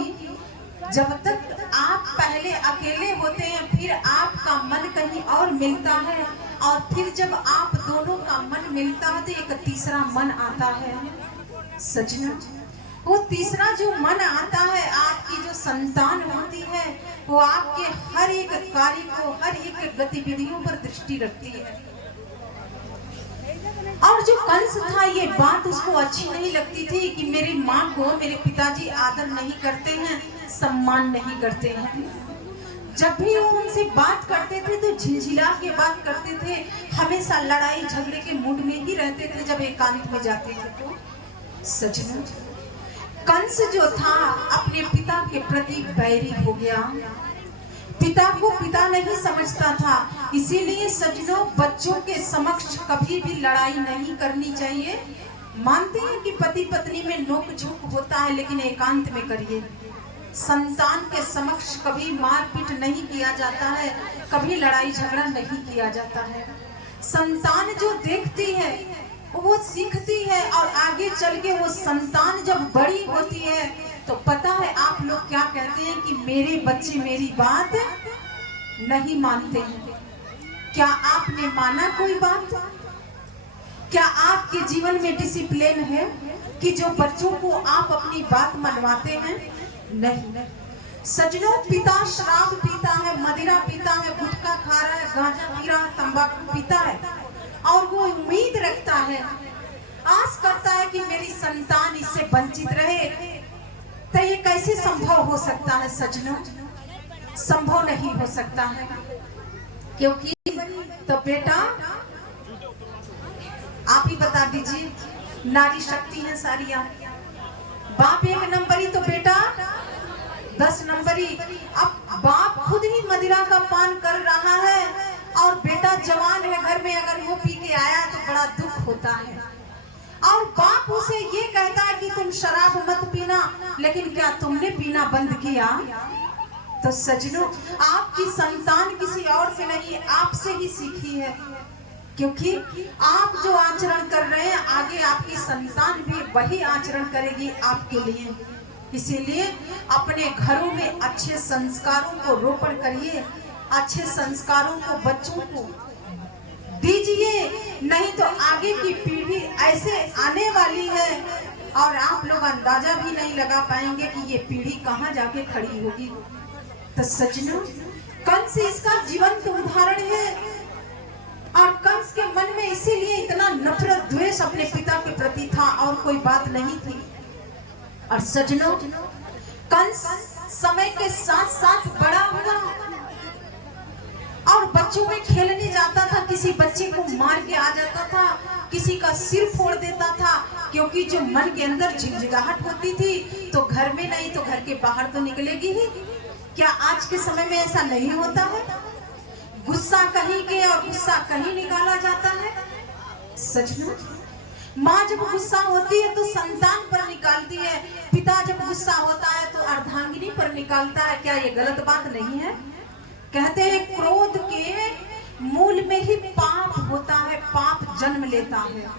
जब तक आप पहले अकेले होते हैं, फिर आपका मन कहीं और मिलता है, और फिर जब आप दोनों का मन मिलता है तो एक तीसरा मन आता है। सच में वो तीसरा जो मन आता है, आपकी जो संतान होती है, वो आपके हर एक कार्य को, हर एक गतिविधियों पर दृष्टि रखती है। और जो कंस था, ये बात उसको अच्छी नहीं लगती थी कि मेरी माँ को मेरे पिताजी आदर नहीं करते हैं, सम्मान नहीं करते हैं। जब भी वो उनसे बात करते थे तो झिलझिला के बात करते थे, हमेशा लड़ाई झगड़े के मूड में ही रहते थे जब एकांत में जाते थे तो। सच में कंस जो था अपने पिता के प्रति बैरी हो गया, पिता को पिता नहीं समझता था। इसीलिए सजनों, बच्चों के समक्ष कभी भी लड़ाई नहीं करनी चाहिए। मानते हैं कि पति पत्नी में नोक झोंक होता है, लेकिन एकांत में करिए। संतान के समक्ष कभी मारपीट नहीं किया जाता है, कभी लड़ाई झगड़ा नहीं किया जाता है। संतान जो देखती है वो सीखती है, और आगे चल के वो संतान जब बड़ी होती है तो पता है आप लोग क्या कहते हैं कि मेरे बच्चे मेरी बात नहीं मानते हैं। क्या आपने माना कोई बात? क्या आपके जीवन में डिसिप्लिन है कि जो बच्चों को आप अपनी बात मनवाते हैं? नहीं। सजनों, पिता शराब पीता है, मदिरा पीता है, गुटखा खा रहा है, गांजा पी रहा है, तंबाकू पीता है, और वो उम्मीद रखता है, आस करता है कि मेरी संतान इससे वंचित रहे। तो ये कैसे संभव हो सकता है? सजनों, संभव नहीं हो सकता है। क्योंकि तो बेटा आप ही बता दीजिए, नारी शक्ति है सारी आप। बाप एक नंबर ही तो बेटा 10 नंबरी। अब बाप खुद ही मदिरा का पान कर रहा है और बेटा जवान है घर में, अगर वो पी के आया तो बड़ा दुख होता है। और बाप उसे ये कहता है कि तुम शराब मत पीना, लेकिन क्या तुमने पीना बंद किया? तो सजनों, आपकी संतान किसी और से नहीं, आपसे ही सीखी है, क्योंकि आप जो आचरण कर रहे हैं आगे आपकी संतान भी वही आचरण करेगी आपके लिए। इसीलिए अपने घरों में अच्छे संस्कारों को रोपण करिए, अच्छे संस्कारों को बच्चों को दीजिए, नहीं तो आगे की पीढ़ी ऐसे आने वाली है और आप लोग अंदाजा भी नहीं लगा पाएंगे कि ये पीढ़ी कहाँ जाके खड़ी होगी। तो सजनों, कंस इसका जीवंत उदाहरण है और कंस के मन में इसीलिए इतना नफरत द्वेष अपने पिता के प्रति था और कोई बात नहीं थी। और सजनों, कंस समय के साथ साथ बड़ा हुआ और बच्चों में खेलने जाता था, किसी बच्चे को मार के आ जाता था, किसी का सिर फोड़ देता था, क्योंकि जो मन के अंदर झिंझगाहट होती थी तो घर में नहीं तो घर के बाहर तो निकलेगी ही। क्या आज के समय में ऐसा नहीं होता है? गुस्सा कहीं के और गुस्सा कहीं निकाला जाता है। सजनों, माँ जब गुस्सा होती है तो संतान पर निकालती है, पिता जब गुस्सा होता है तो अर्धांगिनी पर निकालता है। क्या ये गलत बात नहीं है? कहते हैं क्रोध के मूल में ही पाप होता है, पाप जन्म लेता है।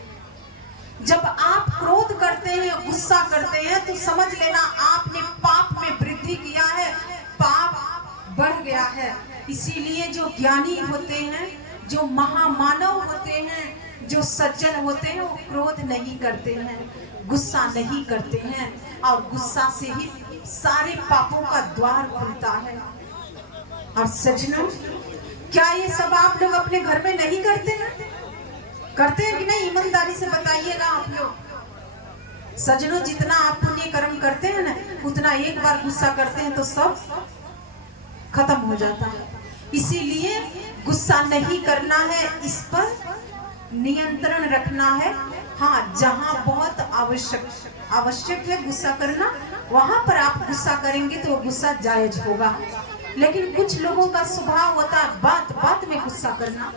जब आप क्रोध करते हैं, गुस्सा करते हैं, तो समझ लेना आपने पाप में वृद्धि किया है, पाप बढ़ गया है। इसीलिए जो ज्ञानी होते हैं, जो महामानव होते हैं, जो सज्जन होते हैं, वो क्रोध नहीं करते हैं, गुस्सा नहीं करते हैं, और गुस्सा से ही सारे पापों का द्वार खुलता है। और सज्जनों, क्या ये सब आप लोग अपने घर में नहीं करते हैं? करते हैं कि नहीं? ईमानदारी से बताइएगा आप लोग। सज्जनों, जितना आप पुण्य कर्म करते हैं ना, उतना एक बार गुस्सा करते हैं तो सब खत्म हो जाता है। इसीलिए गुस्सा नहीं करना है, इस पर नियंत्रण रखना है। हाँ, जहाँ बहुत आवश्यक है गुस्सा करना, वहां पर आप गुस्सा करेंगे तो वो गुस्सा जायज होगा। लेकिन कुछ लोगों का स्वभाव होता है बात बात में गुस्सा करना,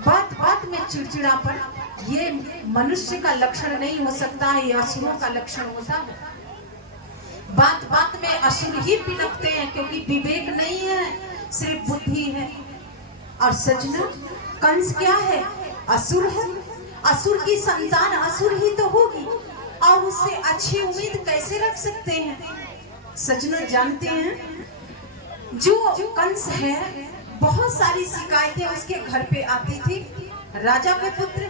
बात बात में चिड़चिड़ापन। ये मनुष्य का लक्षण नहीं हो सकता है, ये असुरों का लक्षण होता है। बात बात में असुर ही पिलकते हैं, क्योंकि विवेक नहीं है, सिर्फ बुद्धि है। और सजना, कंस क्या है? असुर है। असुर की संतान असुर ही तो होगी, और उससे अच्छी उम्मीद कैसे रख सकते हैं? सजना, जानते हैं जो कंस है, बहुत सारी शिकायतें उसके घर पे आती थी। राजा के पुत्र,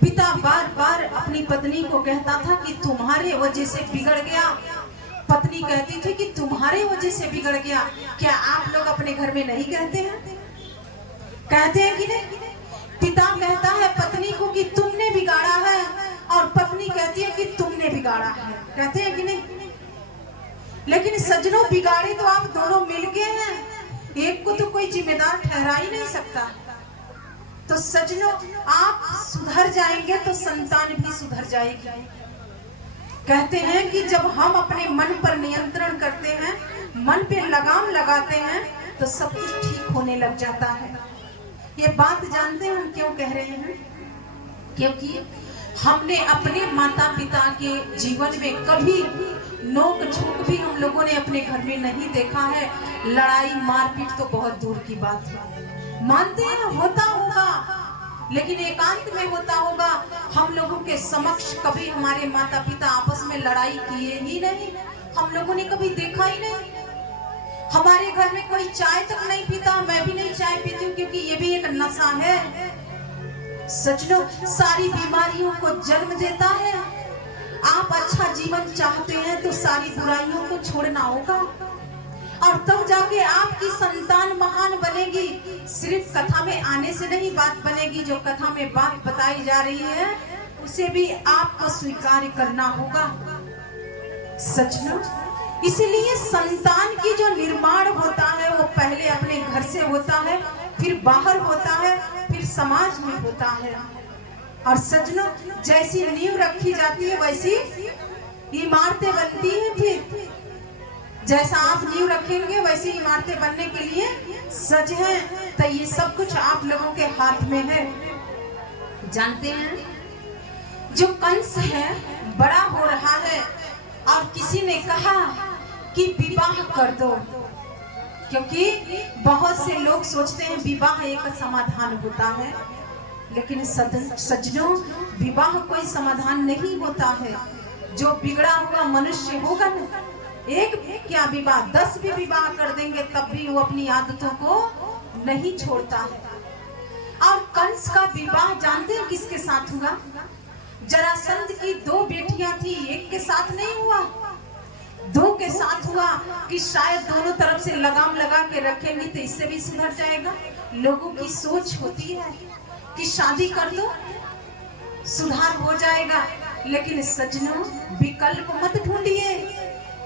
पिता बार बार अपनी पत्नी को कहता था कि तुम्हारे वजह से बिगड़ गया। पत्नी कहती थी कि तुम्हारे वजह से बिगड़ गया। क्या आप लोग अपने घर में नहीं कहते हैं? कहते हैं कि नहीं? पिता कहता है पत्नी को कि तुमने बिगाड़ा है, और पत्नी कहती है कि तुमने बिगाड़ा है। कहते हैं कि नहीं? लेकिन सज्जनों, बिगाड़े तो आप दोनों मिलके हैं, एक को तो कोई जिम्मेदार ठहरा ही नहीं सकता। तो सज्जनों, आप सुधर जाएंगे तो संतान भी सुधर जाएगी। कहते हैं कि जब हम अपने मन पर नियंत्रण करते हैं, मन पे लगाम लगाते हैं, तो सब कुछ ठीक होने लग जाता है। ये बात जानते हैं हम क्यों कह रहे हैं? क्योंकि हमने अपने माता पिता के जीवन में कभी नोक झोंक भी हम लोगों ने अपने घर में नहीं देखा है। लड़ाई मारपीट तो बहुत दूर की बात है। मानते हैं होता होगा, लेकिन एकांत में होता होगा। हम लोगों के समक्ष कभी हमारे माता पिता आपस में लड़ाई किए ही नहीं, हम लोगों ने कभी देखा ही नहीं। हमारे घर में कोई चाय तक नहीं पीता, मैं भी नहीं चाय पीती हूँ, क्योंकि ये भी एक नशा है। सचलो, सारी बीमारियों को जन्म देता है। आप अच्छा जीवन चाहते हैं तो सारी बुराइयों को छोड़ना होगा, और तब जाके आपकी संतान महान बनेगी। सिर्फ कथा में आने से नहीं बात बनेगी, जो कथा में बात बताई जा रही है उसे भी आपको स्वीकार करना होगा। सच ना? इसलिए संतान की जो निर्माण होता है वो पहले अपने घर से होता है, फिर बाहर होता है, फिर समाज में होता है। और सजनों, जैसी नींव रखी जाती है वैसी इमारतें बनती हैं। फिर जैसा आप नींव रखेंगे वैसी इमारतें बनने के लिए सज हैं। तो ये सब कुछ आप लोगों के हाथ में है। जानते हैं जो कंस है बड़ा हो रहा है और किसी ने कहा कि विवाह कर दो, क्योंकि बहुत से लोग सोचते हैं विवाह एक समाधान होता है, लेकिन सज्जनों विवाह कोई समाधान नहीं होता है। जो बिगड़ा हुआ मनुष्य होगा ना, एक क्या विवाह 10 भी विवाह कर देंगे तब भी वो अपनी आदतों को नहीं छोड़ता है। और कंस का विवाह जानते हैं किसके साथ हुआ? जरासंध की 2 बेटियां थी, एक के साथ नहीं हुआ, 2 के साथ हुआ कि शायद दोनों तरफ से लगाम लगा के रखेंगे तो इससे भी सुधर जाएगा। लोगों की सोच होती है कि शादी कर दो सुधार हो जाएगा, लेकिन सज्जनों विकल्प मत ढूंढिए,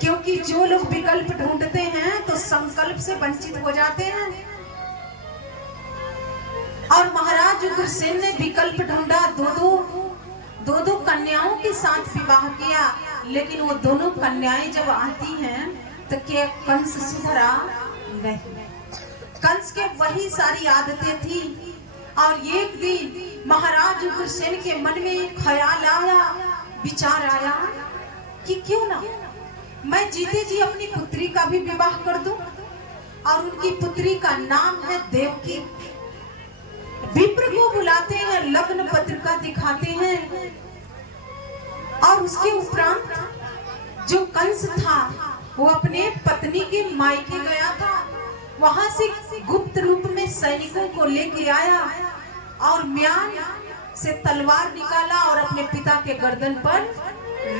क्योंकि जो लोग विकल्प ढूंढते हैं तो संकल्प से वंचित हो जाते हैं। और महाराज उग्रसेन ने विकल्प ढूंढा, दो कन्याओं के साथ विवाह किया, लेकिन वो दोनों कन्याएं जब आती हैं तो क्या कंस सुधरा? नहीं, कंस के वही सारी आदतें थी। और एक दिन महाराज उग्रसेन के मन में एक ख्याल आया, विचार आया कि क्यों ना मैं जीते जी अपनी पुत्री का भी विवाह कर दूं। और उनकी पुत्री का नाम है देवकी। विप्र को बुलाते हैं, लग्न पत्रिका दिखाते हैं, और उसके उपरांत जो कंस था वो अपने पत्नी के मायके गया था। वहां से गुप्त रूप में सैनिकों को लेके आया और म्यान से तलवार निकाला और अपने पिता के गर्दन पर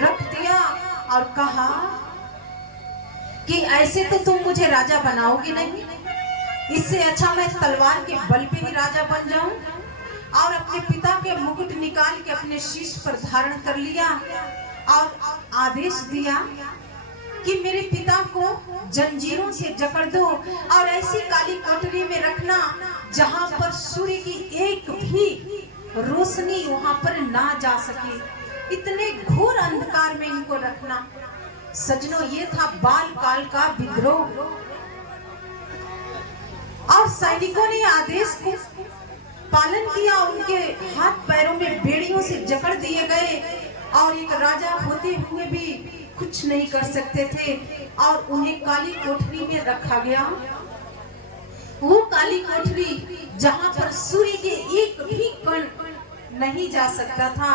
रख दिया और कहा कि ऐसे तो तुम मुझे राजा बनाओगी नहीं, इससे अच्छा मैं तलवार के बल पे ही राजा बन जाऊं। और अपने पिता के मुकुट निकाल के अपने शीश पर धारण कर लिया और आदेश दिया कि मेरे पिता को जंजीरों से जकड़ दो और ऐसी काली कोठरी में रखना जहां पर सूर्य की एक भी रोशनी वहां पर ना जा सके। इतने घोर अंधकार में इनको रखना। सजनों, ये था बाल काल का विद्रोह। और सैनिकों ने आदेश को पालन किया, उनके हाथ पैरों में बेड़ियों से जकड़ दिए गए और एक राजा होते हुए भी कुछ नहीं कर सकते थे और उन्हें काली कोठरी में रखा गया। वो काली कोठरी जहां पर सूर्य के एक भी कण नहीं जा सकता था।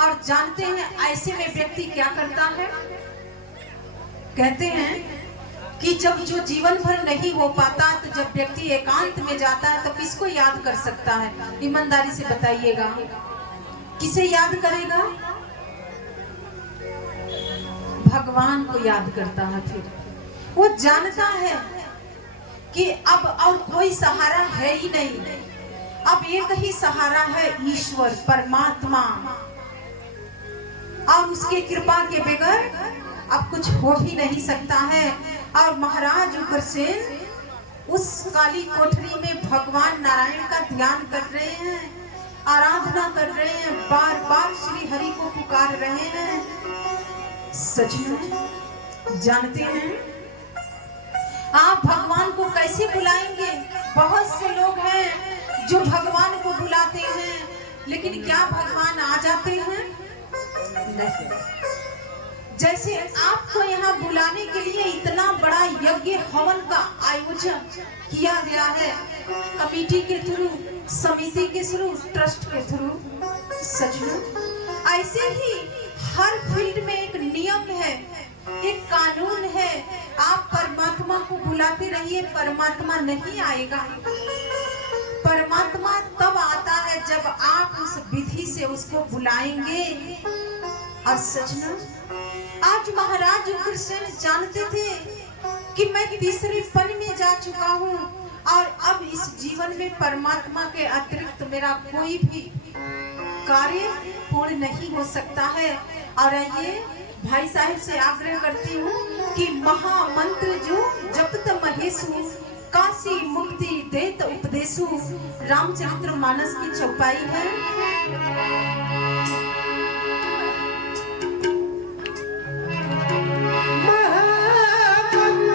और जानते हैं ऐसे में व्यक्ति क्या करता है? कहते हैं कि जब जो जीवन भर नहीं हो पाता तो जब व्यक्ति एकांत में जाता है तो किसको याद कर सकता है? ईमानदारी से बताइएगा, किसे याद करेगा? भगवान को याद करता है। फिर वो जानता है कि अब और कोई सहारा है ही नहीं, अब एक ही सहारा है ईश्वर परमात्मा, और उसके कृपा के बगैर अब कुछ हो भी नहीं सकता है। और महाराज उग्रसेन उस काली कोठरी में भगवान नारायण का ध्यान कर रहे हैं, आराधना कर रहे हैं, बार बार श्री हरि को पुकार रहे हैं। सज्जनों, जानते हैं आप भगवान को कैसे बुलाएंगे? बहुत से लोग हैं जो भगवान को बुलाते हैं, लेकिन क्या भगवान आ जाते हैं? नहीं। जैसे आपको यहाँ बुलाने के लिए इतना बड़ा यज्ञ हवन का आयोजन किया गया है, कमेटी के थ्रू, समिति के थ्रू, ट्रस्ट के थ्रू। सज्जनों, ऐसे ही हर फील्ड में एक नियम है, एक कानून है। आप परमात्मा को बुलाते रहिए, परमात्मा नहीं आएगा। परमात्मा तब आता है जब आप उस विधि से उसको बुलाएंगे। और सज्जनों, आज महाराज उग्रसेन जानते थे कि मैं तीसरे पन में जा चुका हूँ और अब इस जीवन में परमात्मा के अतिरिक्त मेरा कोई भी कार्य पूर्ण नहीं हो सकता है। और ये भाई साहब से आग्रह करती हूँ कि महामंत्र जो जपत महेशु काशी मुक्ति देत उपदेशु, रामचरितमानस की चौपाई है। महामंत्र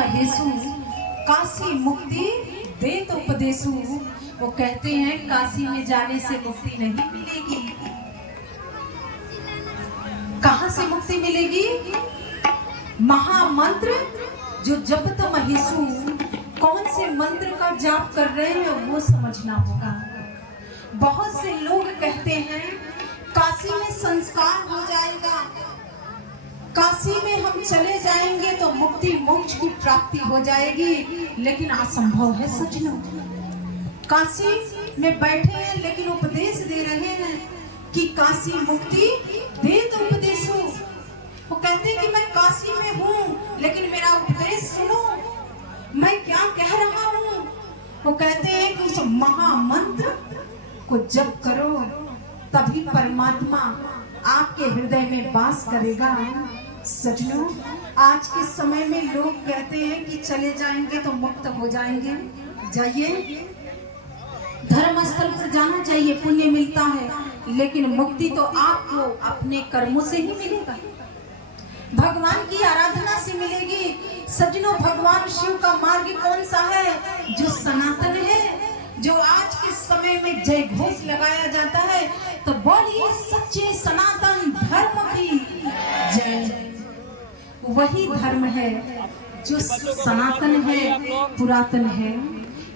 महेशु काशी मुक्ति दे तो उपदेशु। वो कहते हैं काशी में जाने से मुक्ति नहीं मिलेगी। कहां से मुक्ति मिलेगी? महामंत्र जो जपत महेशु, कौन से मंत्र का जाप कर रहे हैं वो समझना होगा। बहुत से लोग कहते हैं काशी में संस्कार हो जाएगा, काशी में हम चले जाएंगे तो मुक्ति मोक्ष की प्राप्ति हो जाएगी, लेकिन असंभव है सज्जनों। काशी में बैठे हैं लेकिन उपदेश दे रहे हैं कि काशी मुक्ति दे तो उपदेश हो। वो कहते हैं कि मैं काशी में हूँ लेकिन मेरा उपदेश सुनो, मैं क्या कह रहा हूँ। वो कहते हैं कि उस महामंत्र को जप करो तभी परमात्मा आपके हृदय में वास करेगा। सज्जनों, आज के समय में लोग कहते हैं कि चले जाएंगे तो मुक्त हो जाएंगे। जाइए, धर्म स्थल पर जाना चाहिए, पुण्य मिलता है, लेकिन मुक्ति तो आपको अपने कर्मों से ही मिलेगा, भगवान की आराधना से मिलेगी। सज्जनों, भगवान शिव का मार्ग कौन सा है? जो सनातन है, जो आज के समय में जय घोष लगाया जाता है, तो बोलिए सच्चे सनातन धर्म की जय। वही धर्म है जो सनातन है, पुरातन है।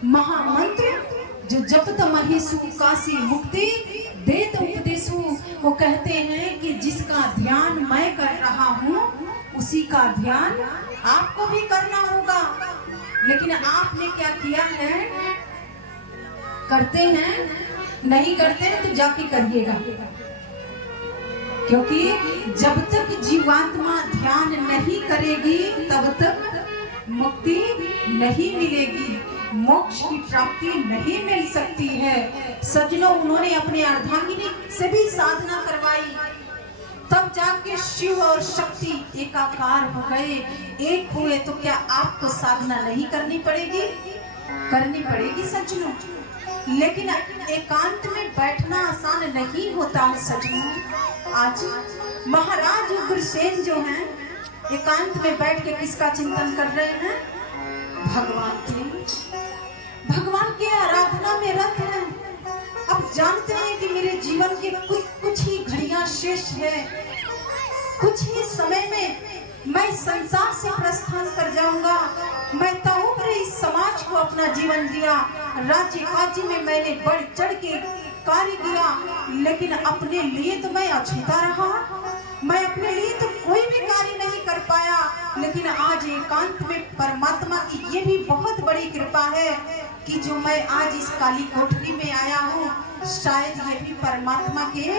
महामंत्र जो जपत महेशु काशी मुक्ति देत उपदेशु। वो कहते हैं कि जिसका ध्यान मैं कर रहा हूँ उसी का ध्यान आपको भी करना होगा। लेकिन आपने क्या किया है? करते हैं? नहीं करते हैं तो जाके करिएगा, क्योंकि जब तक जीवात्मा ध्यान नहीं करेगी तब तक मुक्ति नहीं मिलेगी, मोक्ष की प्राप्ति नहीं मिल सकती है। सज्जनों, उन्होंने अपने अर्धांगिनी से भी साधना करवाई, तब जाके शिव और शक्ति एकाकार हो गए, एक हुए। तो क्या आपको साधना नहीं करनी पड़ेगी? करनी पड़ेगी सज्जनों। लेकिन एकांत में बैठना आसान नहीं होता है सज्जनों। आज महाराज उग्रसेन जो हैं एकांत में बैठ के किसका चिंतन कर रहे हैं? भगवान के आराधना में रत हैं। अब जानते हैं कि मेरे जीवन के कुछ ही घड़ियां शेष है, कुछ ही समय में मैं संसार से प्रस्थान कर जाऊंगा। मैं तउम्र इस समाज को अपना जीवन दिया, राज्य काज में मैंने बढ़ चढ़ के कार्य किया, लेकिन अपने लिए तो मैं अछूता रहा, मैं अपने लिए तो कोई भी कार्य नहीं कर पाया। लेकिन आज एकांत में परमात्मा की ये भी बहुत बड़ी कृपा है कि जो मैं आज इस काली कोठरी में आया हूँ, शायद ये भी परमात्मा के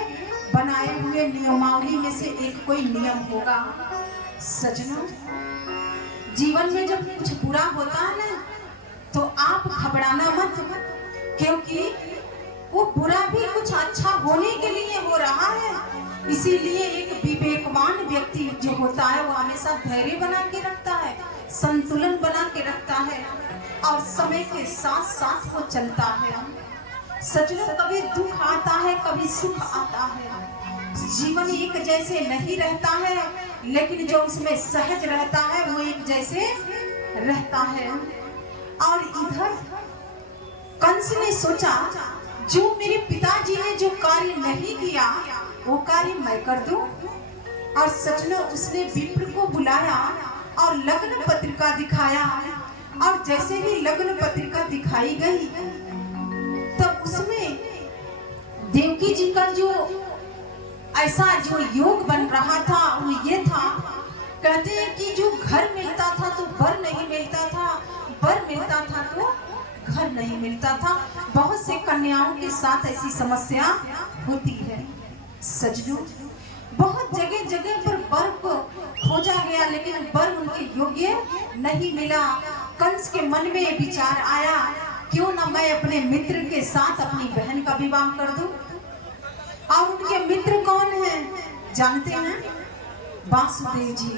बनाए हुए नियमावली में से एक कोई नियम होगा। सज्जनों, जीवन में जब कुछ बुरा होता है ना, तो आप घबराना मत, क्योंकि वो बुरा भी कुछ अच्छा होने के लिए हो रहा है। इसीलिए एक विवेकवान व्यक्ति जो होता है वो हमेशा धैर्य बना के रखता है, संतुलन बना के रखता है और समय के साथ साथ वो चलता है। सज्जनों, कभी दुख आता है, कभी सुख आता है। जीवन एक जैसे नहीं रहता है, लेकिन जो उसमें सहज रहता है वो एक जैसे रहता है। और इधर कंस ने सोचा, जो मेरे पिताजी ने जो कार्य नहीं किया वो कार्य मैं कर दूं। और सज्जनों, उसने विप्र को बुलाया और लग्न पत्रिका दिखाया, और जैसे ही लग्न पत्रिका दिखाई गई तब उसमें देवकी जी का जो ऐसा जो योग बन रहा था वो ये था, कहते हैं कि जो घर मिलता था तो वर नहीं मिलता था, वर मिलता था तो घर नहीं मिलता था। बहुत से कन्याओं के साथ ऐसी समस्या होती है। सज्जनों, बहुत जगह जगह पर वर को खोजा गया, लेकिन वर उनके योग्य नहीं मिला। कंस के मन में विचार आया, क्यों ना मैं अपने मित्र के साथ अपनी बहन का विवाह कर दूं। और उनके मित्र कौन हैं जानते हैं? वासुदेव जी।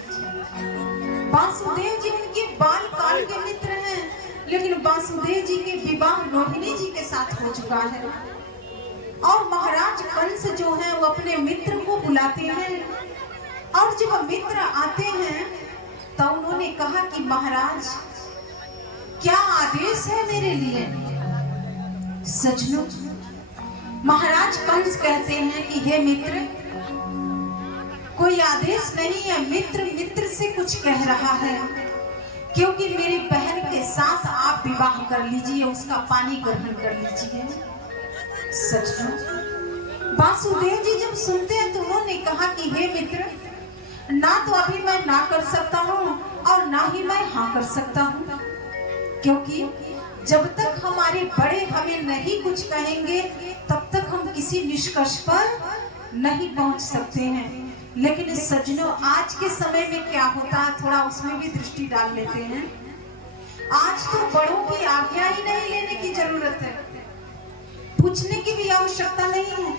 वासुदेव जी उनके बाल काल के मित्र हैं, लेकिन वासुदेव जी के विवाह रोहिणी जी के साथ हो चुका है। और महाराज कंस जो है वो अपने मित्र को बुलाते हैं, और जब मित्र आते हैं तो उन्होंने कहा कि महाराज क्या आदेश है मेरे लिए। सजनों, महाराज कंस कहते हैं कि हे मित्र, कोई आदेश नहीं है, मित्र मित्र से कुछ कह रहा है, क्योंकि मेरी बहन के साथ आप विवाह कर लीजिए, उसका पानी ग्रहण कर लीजिए। सजनों, वासुदेव जी जब सुनते हैं तो उन्होंने कहा कि हे मित्र, ना तो अभी मैं ना कर सकता हूँ और ना ही मैं हाँ कर सकता हूँ, क्योंकि जब तक हमारे बड़े हमें नहीं कुछ कहेंगे तब तक हम किसी निष्कर्ष पर नहीं पहुंच सकते हैं। लेकिन सज्जनों, आज के समय में क्या होता है, थोड़ा उसमें भी दृष्टि डाल लेते हैं। आज तो बड़ों की आज्ञा ही नहीं लेने की जरूरत है, पूछने की भी आवश्यकता नहीं है।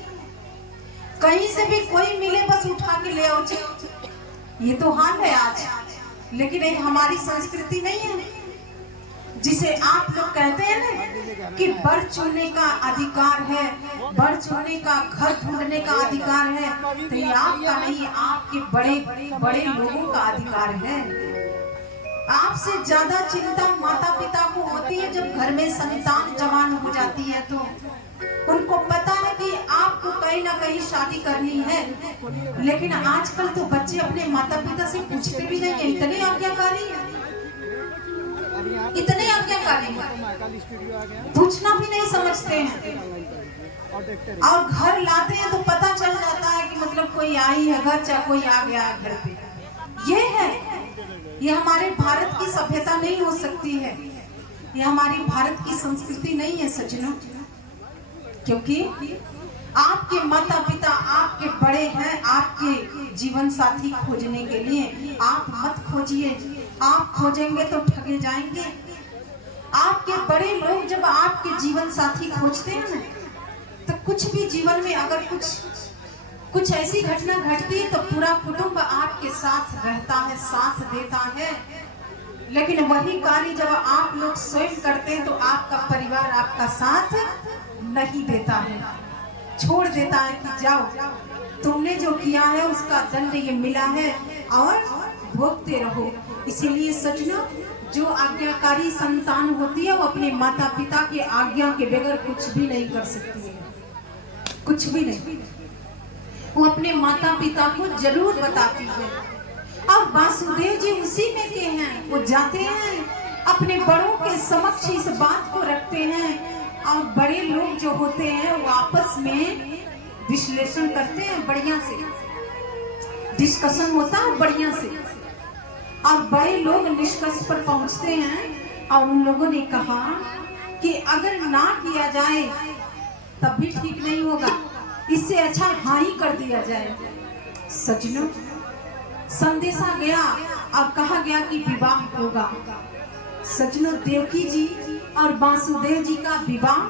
कहीं से भी कोई मिले बस उठा के ले आओ, ये तो हाल है आज। लेकिन ये हमारी संस्कृति नहीं है, जिसे आप लोग कहते हैं ना कि बर चुनने का अधिकार है, बर चुनने का, घर ढूंढने का अधिकार है, तो ये आपका नहीं, आपके बड़े बड़े लोगों का अधिकार है। आपसे ज्यादा चिंता माता पिता को होती है जब घर में संतान जवान हो जाती है, तो उनको पता है कि आपको कहीं ना कहीं शादी करनी है। लेकिन आजकल तो बच्चे अपने माता पिता से पूछते भी नहीं है, इतने आज्ञाकारी है, इतने आज्ञाकारी, पूछना भी नहीं समझते हैं। और घर लाते हैं तो पता चल जाता है कि मतलब कोई आई है घर, चाहे कोई आ गया है घर पे। ये है, ये हमारे भारत की सभ्यता नहीं हो सकती है, ये हमारी भारत की संस्कृति नहीं है सज्जनों। क्योंकि आपके माता पिता आपके बड़े हैं, आपके जीवन साथी खोजने के लिए आप मत खोजिए, आप खोजेंगे तो ठगे जाएंगे। आपके बड़े लोग जब आपके जीवन साथी खोजते हैं ना, तो कुछ भी जीवन में अगर कुछ ऐसी घटना घटती है तो पूरा कुटुंब आपके साथ रहता है, साथ देता है। लेकिन वही कार्य जब आप लोग स्वयं करते हैं तो आपका परिवार आपका साथ नहीं देता है, छोड़ देता है कि जाओ, तुमने जो किया है उसका दंड ये मिला है और भोगते रहो। इसीलिए सज्जनों, जो आज्ञाकारी संतान होती है वो अपने माता पिता के आज्ञा के बगैर कुछ भी नहीं कर सकती है, कुछ भी नहीं। वो अपने माता पिता को जरूर बताती है। और वासुदेव जी उसी में के हैं, वो जाते हैं अपने बड़ों के समक्ष इस बात को रखते हैं, और बड़े लोग जो होते हैं वो आपस में विश्लेषण करते हैं, बढ़िया से डिस्कशन होता है बढ़िया से, और बड़े लोग निष्कर्ष पर पहुंचते हैं। और उन लोगों ने कहा कि अगर ना किया जाए तब भी ठीक नहीं होगा, इससे अच्छा हाँ ही कर दिया जाए। सज्जनों, संदेशा गया और कहा गया कि विवाह होगा। सज्जनों, देवकी जी और वासुदेव जी का विवाह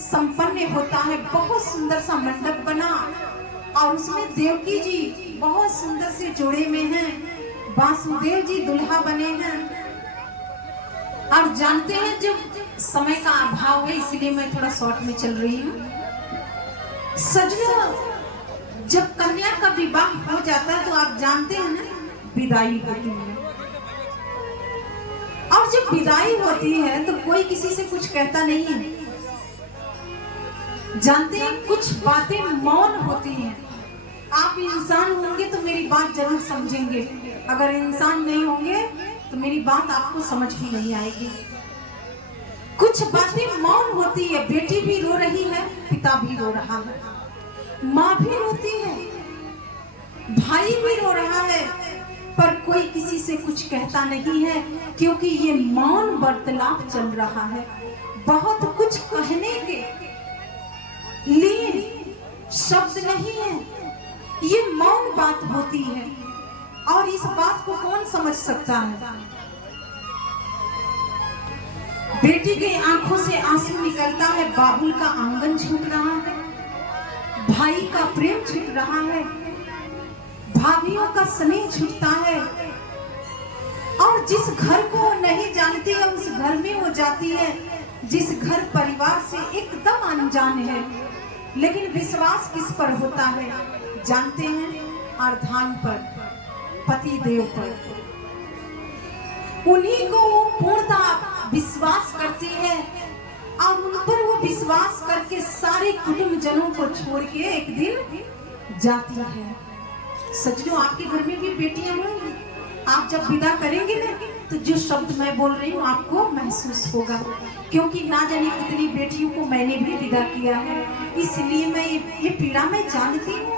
संपन्न होता है। बहुत सुंदर सा मंडप बना और उसमें देवकी जी बहुत सुंदर से जोड़े में हैं, वासुदेव जी दुल्हा बने हैं। और जानते हैं, जब समय का अभाव है इसलिए मैं थोड़ा शॉर्ट में चल रही हूँ। सजनों, जब कन्या का विवाह हो जाता है तो आप जानते हैं ना, विदाई होती है। और जब विदाई होती है तो कोई किसी से कुछ कहता नहीं है। जानते हैं, कुछ बातें मौन होती हैं। आप इंसान होंगे तो मेरी बात जरूर समझेंगे, अगर इंसान नहीं होंगे तो मेरी बात आपको समझ भी नहीं आएगी। कुछ बातें मौन होती है, बेटी भी रो रही है, पिता भी रो रहा है, माँ भी रोती है, भाई भी रो रहा है, पर कोई किसी से कुछ कहता नहीं है, क्योंकि ये मौन वार्तालाप चल रहा है। बहुत कुछ कहने के लिए शब्द नहीं है, ये मौन बात होती है। और इस बात को कौन समझ सकता है? बेटी की आंखों से आंसू निकलता है, बाबुल का आंगन छूट रहा है, भाई का प्रेम छूट रहा है, भाभियों का स्नेह छूटता है। और जिस घर को वो नहीं जानती है उस घर में वो जाती है, जिस घर परिवार से एकदम अनजान है। लेकिन विश्वास किस पर होता है जानते हैं? अर्धांग पर, पति देव पर। उन्हीं को वो पूर्णतः विश्वास करती है और उन पर वो विश्वास करके सारे कुटुंब जनों को छोड़ के एक दिन जाती है। सजनों, आपके घर में भी बेटियां होंगी। आप जब विदा करेंगे ना तो जो शब्द मैं बोल रही हूँ आपको महसूस होगा, क्योंकि ना जाने कितनी बेटियों को मैंने भी विदा किया है, इसलिए मैं ये पीड़ा मैं जानती हूँ।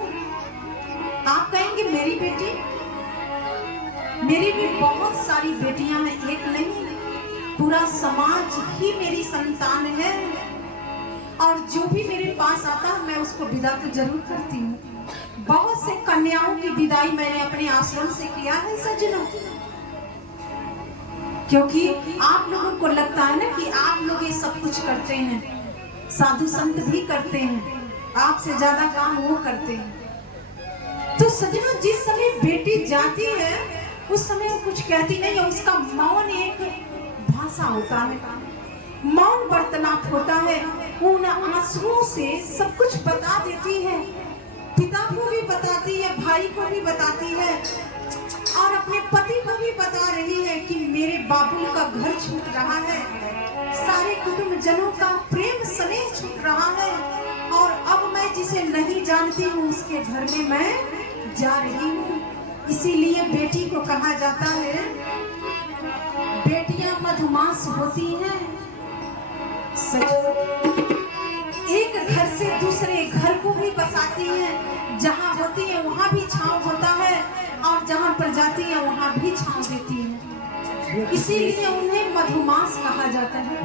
आप कहेंगे मेरी बेटी, मेरी भी बहुत सारी बेटियां हैं, एक नहीं, पूरा समाज ही मेरी संतान है और जो भी मेरे पास आता है मैं उसको विदा तो जरूर करती हूँ। बहुत से कन्याओं की विदाई मैंने अपने आश्रम से किया है सज्जनों, क्योंकि आप लोगों को लगता है ना कि आप लोग ये सब कुछ करते हैं, साधु संत भी करते हैं, आपसे ज्यादा काम वो करते हैं। तो सज्जनों, जिस समय बेटी जाती है उस समय वो कुछ कहती नहीं है, उसका मौन एक भाषा होता है, मौन वार्तालाप होता है। वो उन आंसुओं से सब कुछ बता देती है, पिता को भी बताती है, भाई को भी बताती है और अपने पति को भी बता रही है कि मेरे बाबुल का घर छूट रहा है, सारे कुटुंब जनों का प्रेम स्नेह छूट रहा है और अब मैं जिसे नहीं जानती हूँ उसके घर में मैं जा रही हूँ। इसीलिए बेटी को कहा जाता है, बेटियां मधुमास होती हैं। एक घर से दूसरे घर को भी बसाती हैं, जहाँ होती है वहाँ भी छांव होता है और जहाँ पर जाती है वहाँ भी छांव देती है, इसीलिए उन्हें मधुमास कहा जाता है।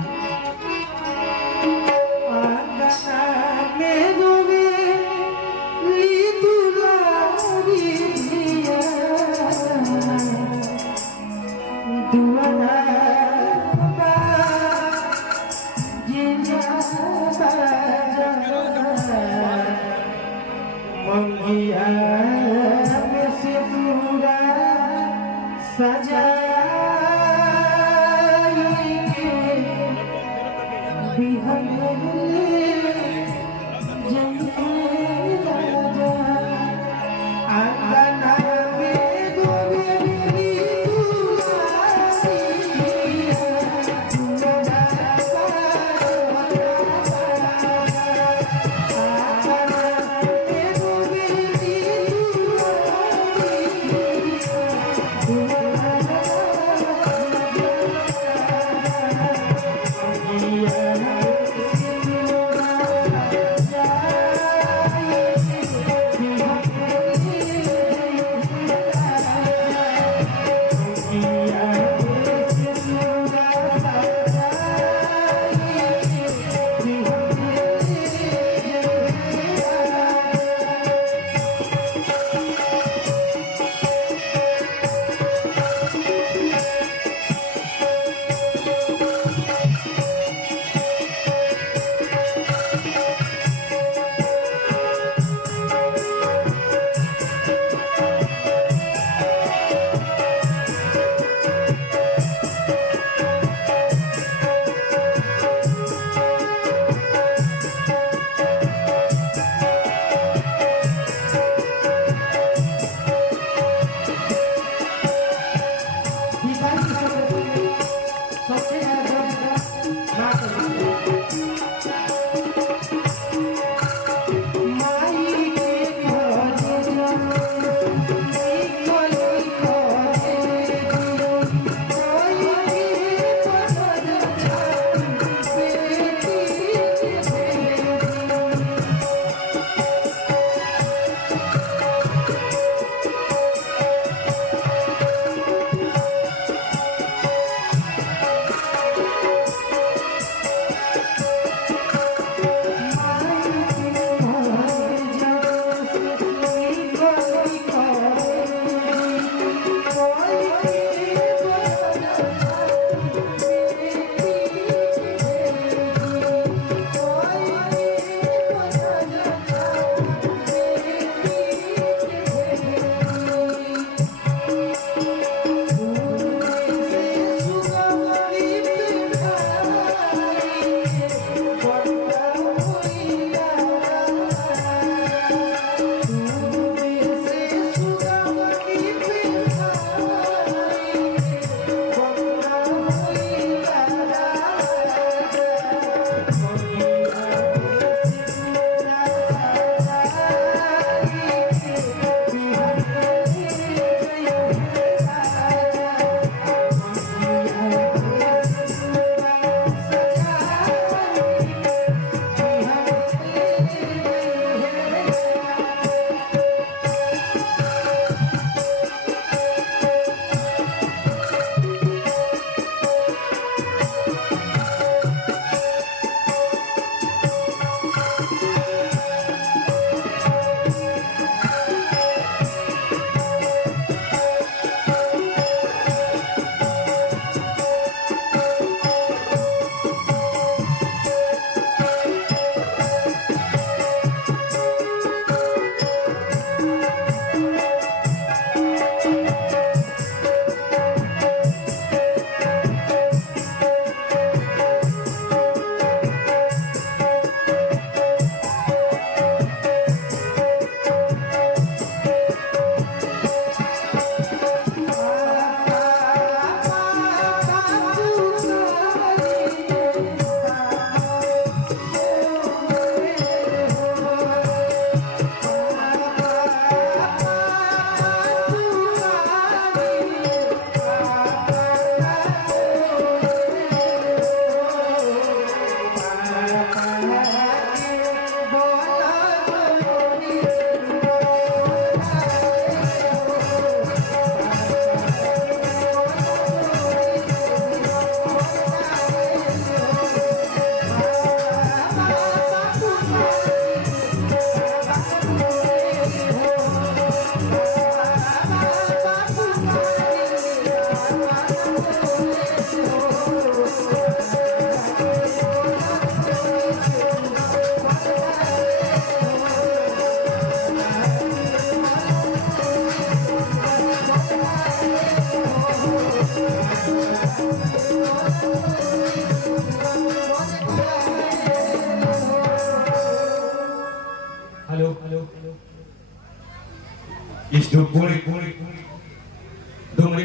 इस डुमरी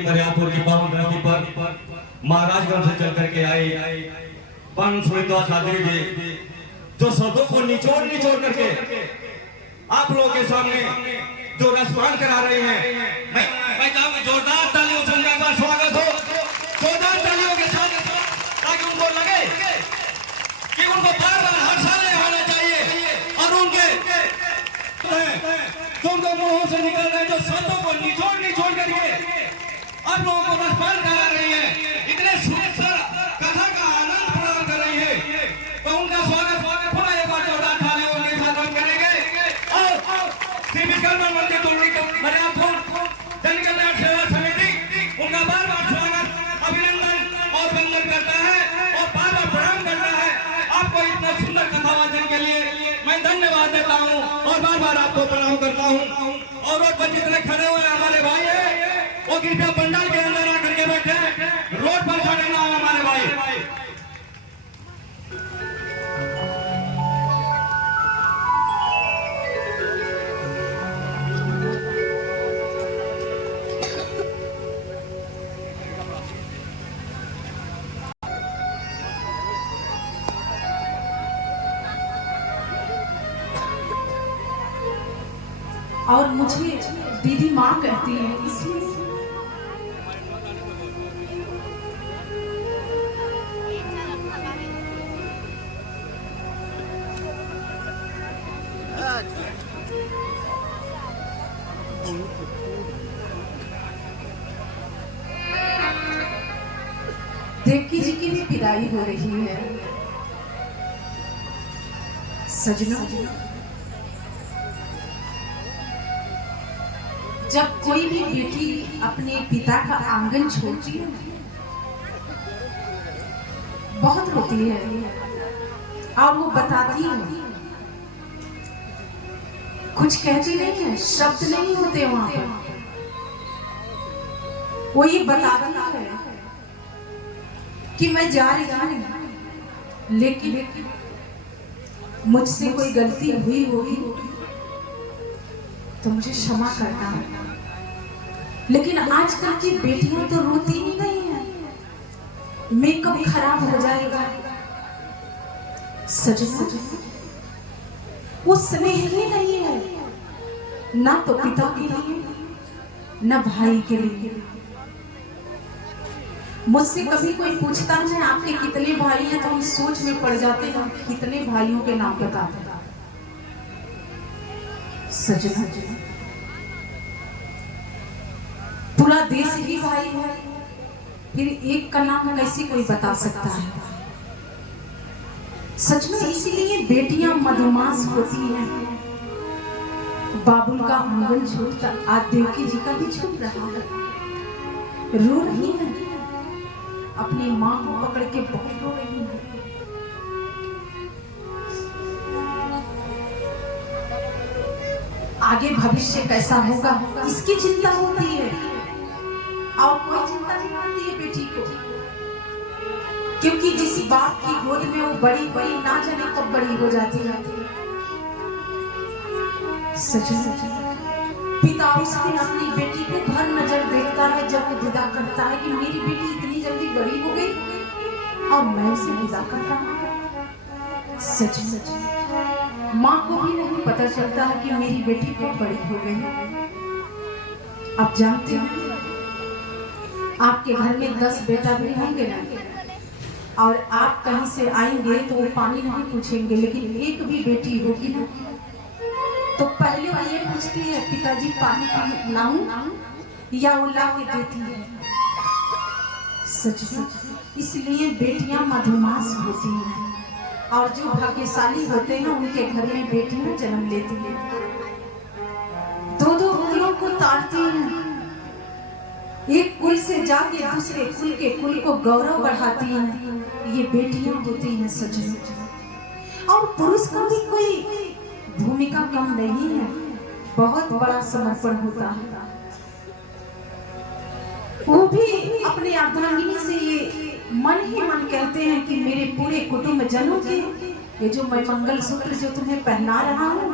मरियापुर की पावन धरती पर महाराजगंज से चल करके आए पन सुनीता चौधरी जी, जो शब्दों को निचोड़ निचोड़ करके आप लोगों के सामने जो रसपान करा रहे हैं, मैं चाहूंगा जोरदार तालियों से उनका एक बार स्वागत हो, जोरदार तालियों के साथ, ताकि उनको लगे कि उनको बार बार हर साल आना चाहिए और उनके जो उनके मुंहों से निकल रहे जो शब्दों को निचोड़ निचोड़ करके आप लोगों को रसपान करा रही है, इतने सुंदर कथा का आनंद प्रदान कर रही है, तो उनका स्वागत थोड़ा एक बार जोरदार तालियों के साथ हम करेंगे। और श्री विश्वकर्मा मंदिर डुमरी मरियापुर जन कल्याण सेवा समिति उनका बार बार स्वागत, अभिनंदन और वंदन करता है और बार बार प्रणाम करता है। आपको इतना सुंदर कथा वाचन के लिए मैं धन्यवाद देता हूँ और बार बार आपको प्रणाम करता हूँ। और रोड पर जितने खड़े हुए हमारे भाई है वो कृपया पंडाल के अंदर आकर के बैठे, रोड पर खड़े ना हो हमारे भाई। और मुझे दीदी माँ कहती है, इसलिए देवकी जी की भी विदाई हो रही है। सजनों, जब कोई भी बेटी अपने पिता का आंगन छोड़ती है बहुत रोती है और वो बताती है, कुछ कहती नहीं है, शब्द नहीं होते वहां पर, वो ये बताती है कि मैं जा रही हूं, लेकिन मुझसे कोई गलती हुई होगी तो मुझे क्षमा करना है। लेकिन आजकल की बेटियां तो रोती ही नहीं है, मेकअप खराब हो जाएगा। सजना, वो स्नेह ही नहीं है, ना तो पिता के लिए ना भाई के लिए। मुझसे कभी कोई पूछता है आपके कितने भाई हैं, तो हम सोच में पड़ जाते हैं कितने भाइयों के नाम बताते हैं। सजना, पूरा देश ही भाई है, फिर एक का नाम कैसे कोई बता सकता है। सच में इसीलिए बेटियां मधुमास होती हैं। बाबुल का आंगन छूटता, आज देवकी जी का भी छूट रहा है, रो रही है, अपनी मां को पकड़ के बहुत रो रही है। आगे भविष्य कैसा होगा इसकी चिंता होती है, और कोई चिंता नहीं होती है बेटी को, क्योंकि जिस बाप की गोद में वो बड़ी बड़ी ना जाने कब बड़ी हो जाती है। पिता उस दिन अपनी बेटी को भर नजर देखता है जब वो विदा करता है कि मेरी बेटी इतनी जल्दी बड़ी हो गई और मैं उसे विदा कर रहा हूं। सच माँ को भी नहीं पता चलता है कि मेरी बेटी बहुत बड़ी हो गई। आप जानते हैं आपके घर में 10 बेटा भी होंगे ना, और आप कहीं से आएंगे तो वो पानी नहीं पूछेंगे, लेकिन एक भी बेटी होगी ना तो पहले वो ये पूछती है पिताजी पानी लाऊं या वो ला के देती है। सच, इसलिए बेटियां मधुमास होती हैं, और जो भाग्यशाली होते हैं उनके घर में बेटियां जन्म लेती हैं, दो दो कुलों को तारती हैं, एक कुल से जाके दूसरे कुल के कुल को गौरव बढ़ाती हैं। ये बेटियां होती हैं सजन, और पुरुष का भी कोई भूमिका कम नहीं है, बहुत बड़ा समर्पण होता है। वो भी अपने अर्धांगिनी से ये मन ही मन कहते हैं कि मेरे पूरे कुटुंब जनों के ये जो मैं मंगलसूत्र जो तुम्हें पहना रहा हूँ,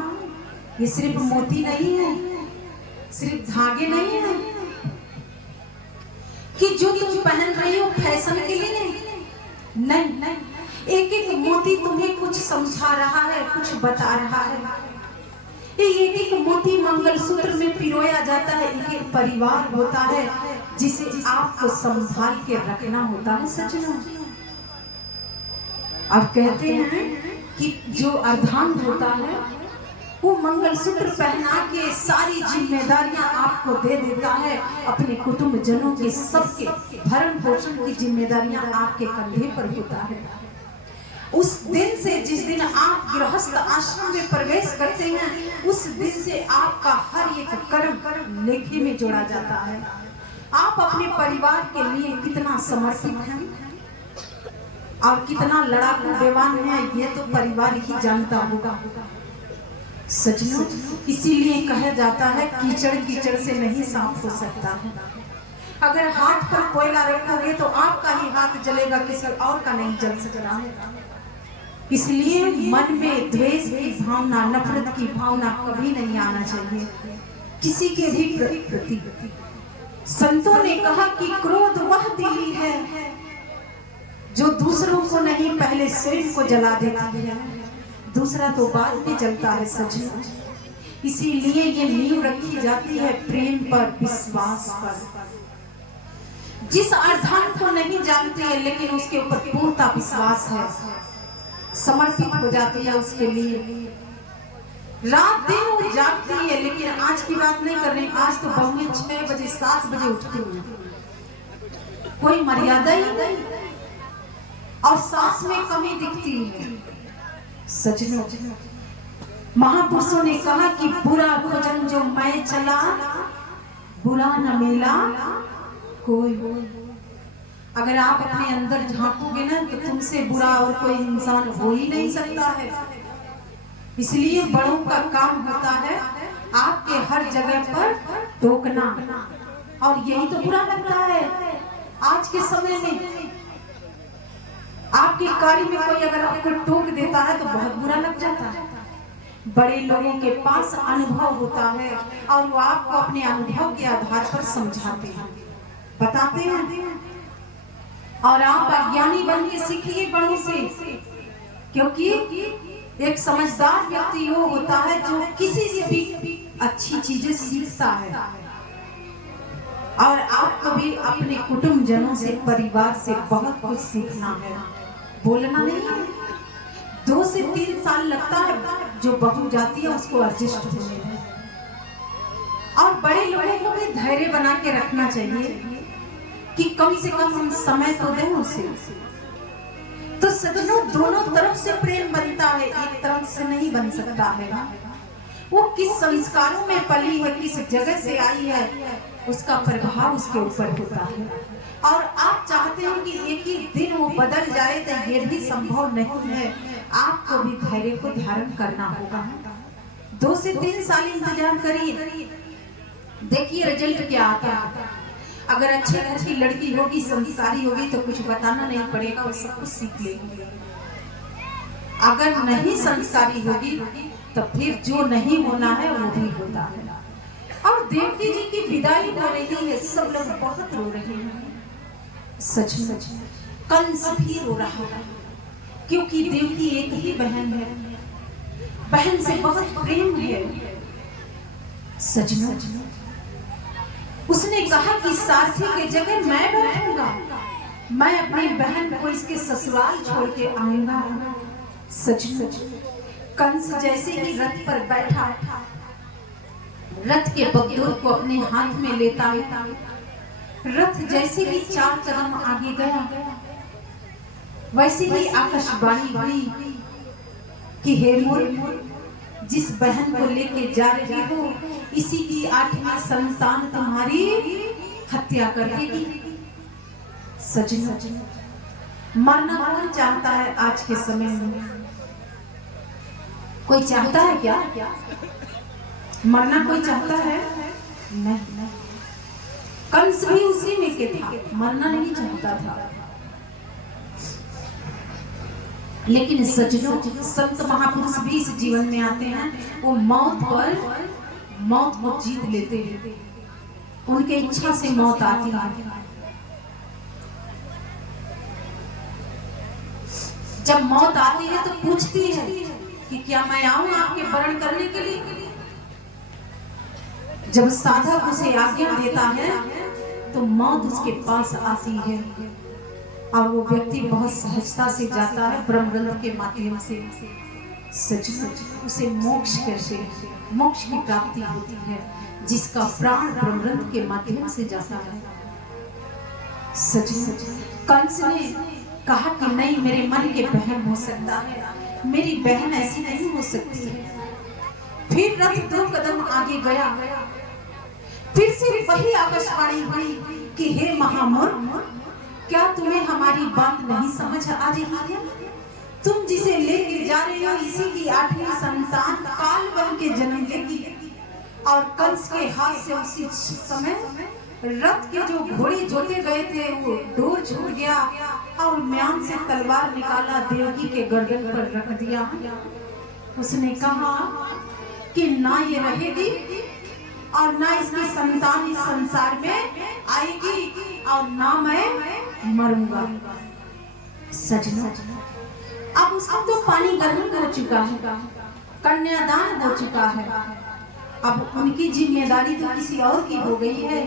ये सिर्फ मोती नहीं है, सिर्फ धागे नहीं है कि जो तुम पहन रही हो फैशन के लिए नहीं, एक एक मोती तुम्हें कुछ समझा रहा है, कुछ बता रहा है। एक एक मोती मंगलसूत्र में पिरोया जाता है, एक एक परिवार होता है जिसे आपको संभाल के रखना होता है सजना। अब कहते हैं कि जो अर्धांग होता है वो मंगलसूत्र पहना के सारी जिम्मेदारियां आपको दे देता है, अपने कुटुंब जनों के सबके भरण पोषण की जिम्मेदारियां आपके कंधे पर होता है। उस दिन से जिस दिन आप गृहस्थ आश्रम में प्रवेश करते हैं, उस दिन से आपका हर एक कर्म लेखे में जोड़ा जाता है। आप अपने परिवार के लिए कितना समर्पित हैं और कितना लड़ाकू बेवान है, ये तो परिवार ही जानता होगा सजनों। इसीलिए कहा जाता है कीचड़ कीचड़ से नहीं साफ हो सकता है। अगर हाथ पर कोयला रखोगे तो आपका ही हाथ जलेगा, किसी और का नहीं जल सकता है। इसलिए मन में द्वेष की भावना, नफरत की भावना कभी नहीं आना चाहिए किसी के भी प्रति। संतों ने कहा कि क्रोध वह दिली है जो दूसरों को नहीं पहले स्वयं को जला देती है, दूसरा तो बाद में जलता है सजनों। इसीलिए ये नींव रखी जाती है प्रेम पर, विश्वास पर। जिस अर्धांग को नहीं जानती है लेकिन उसके ऊपर पूर्णता विश्वास है, समर्पित हो जाती है उसके लिए। रात दिन वो जागती है, लेकिन आज की बात नहीं कर रही। आज तो बहुएं 6 बजे 7 बजे उठती हुई, कोई मर्यादा ही नहीं और सांस में कमी दिखती है सजनों। महापुरुषों ने कहा कि बुरा भोजन जो मैं चला, बुरा न मिला कोई। अगर आप अपने अंदर झांकोगे ना तो तुमसे बुरा और कोई इंसान हो ही नहीं सकता है। इसलिए बड़ों का काम होता है आपके हर जगह पर टोकना, और यही तो बुरा लगता है आज के समय में। आपके कार्य में कोई अगर आपको टोक देता है तो बहुत बुरा लग जाता है। बड़े लोगों के पास अनुभव होता है और वो आपको अपने अनुभव के आधार पर समझाते हैं, बताते हैं, और आप अज्ञानी बन के सीखिए बड़ों से। क्योंकि एक समझदार व्यक्ति वो होता है जो किसी से भी अच्छी चीजें सीखता है। और आपको भी अपने कुटुंब जनों से, परिवार से बहुत कुछ सीखना है, बोलना नहीं है। 2 से 3 साल लगता है जो बहू जाती है उसको एडजस्ट होने में। और बड़े लोगों को भी धैर्य बना के रखना चाहिए कि कम से कम हम समय तो दें उसे। तो सजनों, दोनों तरफ से प्रेम बनता है, एक तरफ से नहीं बन सकता है। वो किस संस्कारों में पली है, किस जगह से आई है, उसका प्रभाव उसके ऊपर होता है। और आप चाहते हैं कि एक ही दिन वो बदल जाए, तो ये भी संभव नहीं है। आपको भी धैर्य को धारण करना होगा। 2 से 3 साल इंतजार करिए, देखिए रिजल्ट क्या आता है। अगर अच्छी अच्छी लड़की होगी, संस्कारी होगी, तो कुछ बताना नहीं पड़ेगा, वो सब कुछ सीख लेगी। अगर नहीं संस्कारी होगी तो फिर जो नहीं होना है वो भी होता है। और देवकी जी की विदाई हो रही है, सब लोग बहुत रो रहे हैं सच सच। कंस भी रो रहा है क्योंकि देवकी एक ही बहन है, बहन से बहुत प्रेम है सजनों। उसने कहा कि सारथी के जगह मैं बैठूंगा, मैं अपनी बहन को इसके ससुराल छोड़ के आऊंगा सजनों। कंस जैसे ही रथ पर बैठा, रथ के बगडोर को अपने हाथ में लेता है, रथ जैसे ही 4 कदम आगे गया, वैसे ही आकाशवाणी हुई कि हे मोर, जिस बहन को लेके जा रही हो, इसी की 8वीं संतान तुम्हारी हत्या कर देगी सजनों। मरना कौन चाहता है आज के समय में? कोई चाहता है क्या? मरना कोई चाहता है? नहीं। कंस भी उसी में के था, मरना नहीं चाहता था। लेकिन सज्जनों, संत महापुरुष भी इस जीवन में आते हैं, वो मौत पर मौत को जीत लेते हैं, उनके इच्छा से मौत आती है। जब मौत आती है तो पूछती है कि क्या मैं आऊं आपके वरण करने के लिए। जब साधक उसे आज्ञा देता है तो मौत उसके पास आती है और वो व्यक्ति बहुत सहजता से जाता है ब्रह्मग्रंथ के माध्यम से। सच उसे मोक्ष कैसे, मोक्ष की प्राप्ति होती है जिसका प्राण ब्रह्मग्रंथ के माध्यम से जाता है। सच कंस ने कहा कि नहीं, मेरे मन के बहन हो सकता है, मेरी बहन ऐसी नहीं हो सकती है। फिर रथ 2 कदम आगे गया, फिर से वही आकाशवाणी हुई कि हे महामूर्ख, क्या तुम्हें हमारी बात नहीं समझ आ रही है? तुम जिसे लेके जा रहे हो इसी की 8वीं संतान काल बन के जन्म लेगी। और कंस के हाथ से उसी समय रथ के जो घोड़े जोते गए थे वो डोर छूट गया और म्यान से तलवार निकाला, देवकी के गर्दन पर रख दिया। उसने कहा कि ना ये रहेगी और ना इसकी संतान इस संसार में आएगी और ना मैं मरूंगा। सजना अब उसका तो पानी गर्म हो चुका है, कन्यादान हो चुका है, अब उनकी जिम्मेदारी तो किसी और की हो गई है।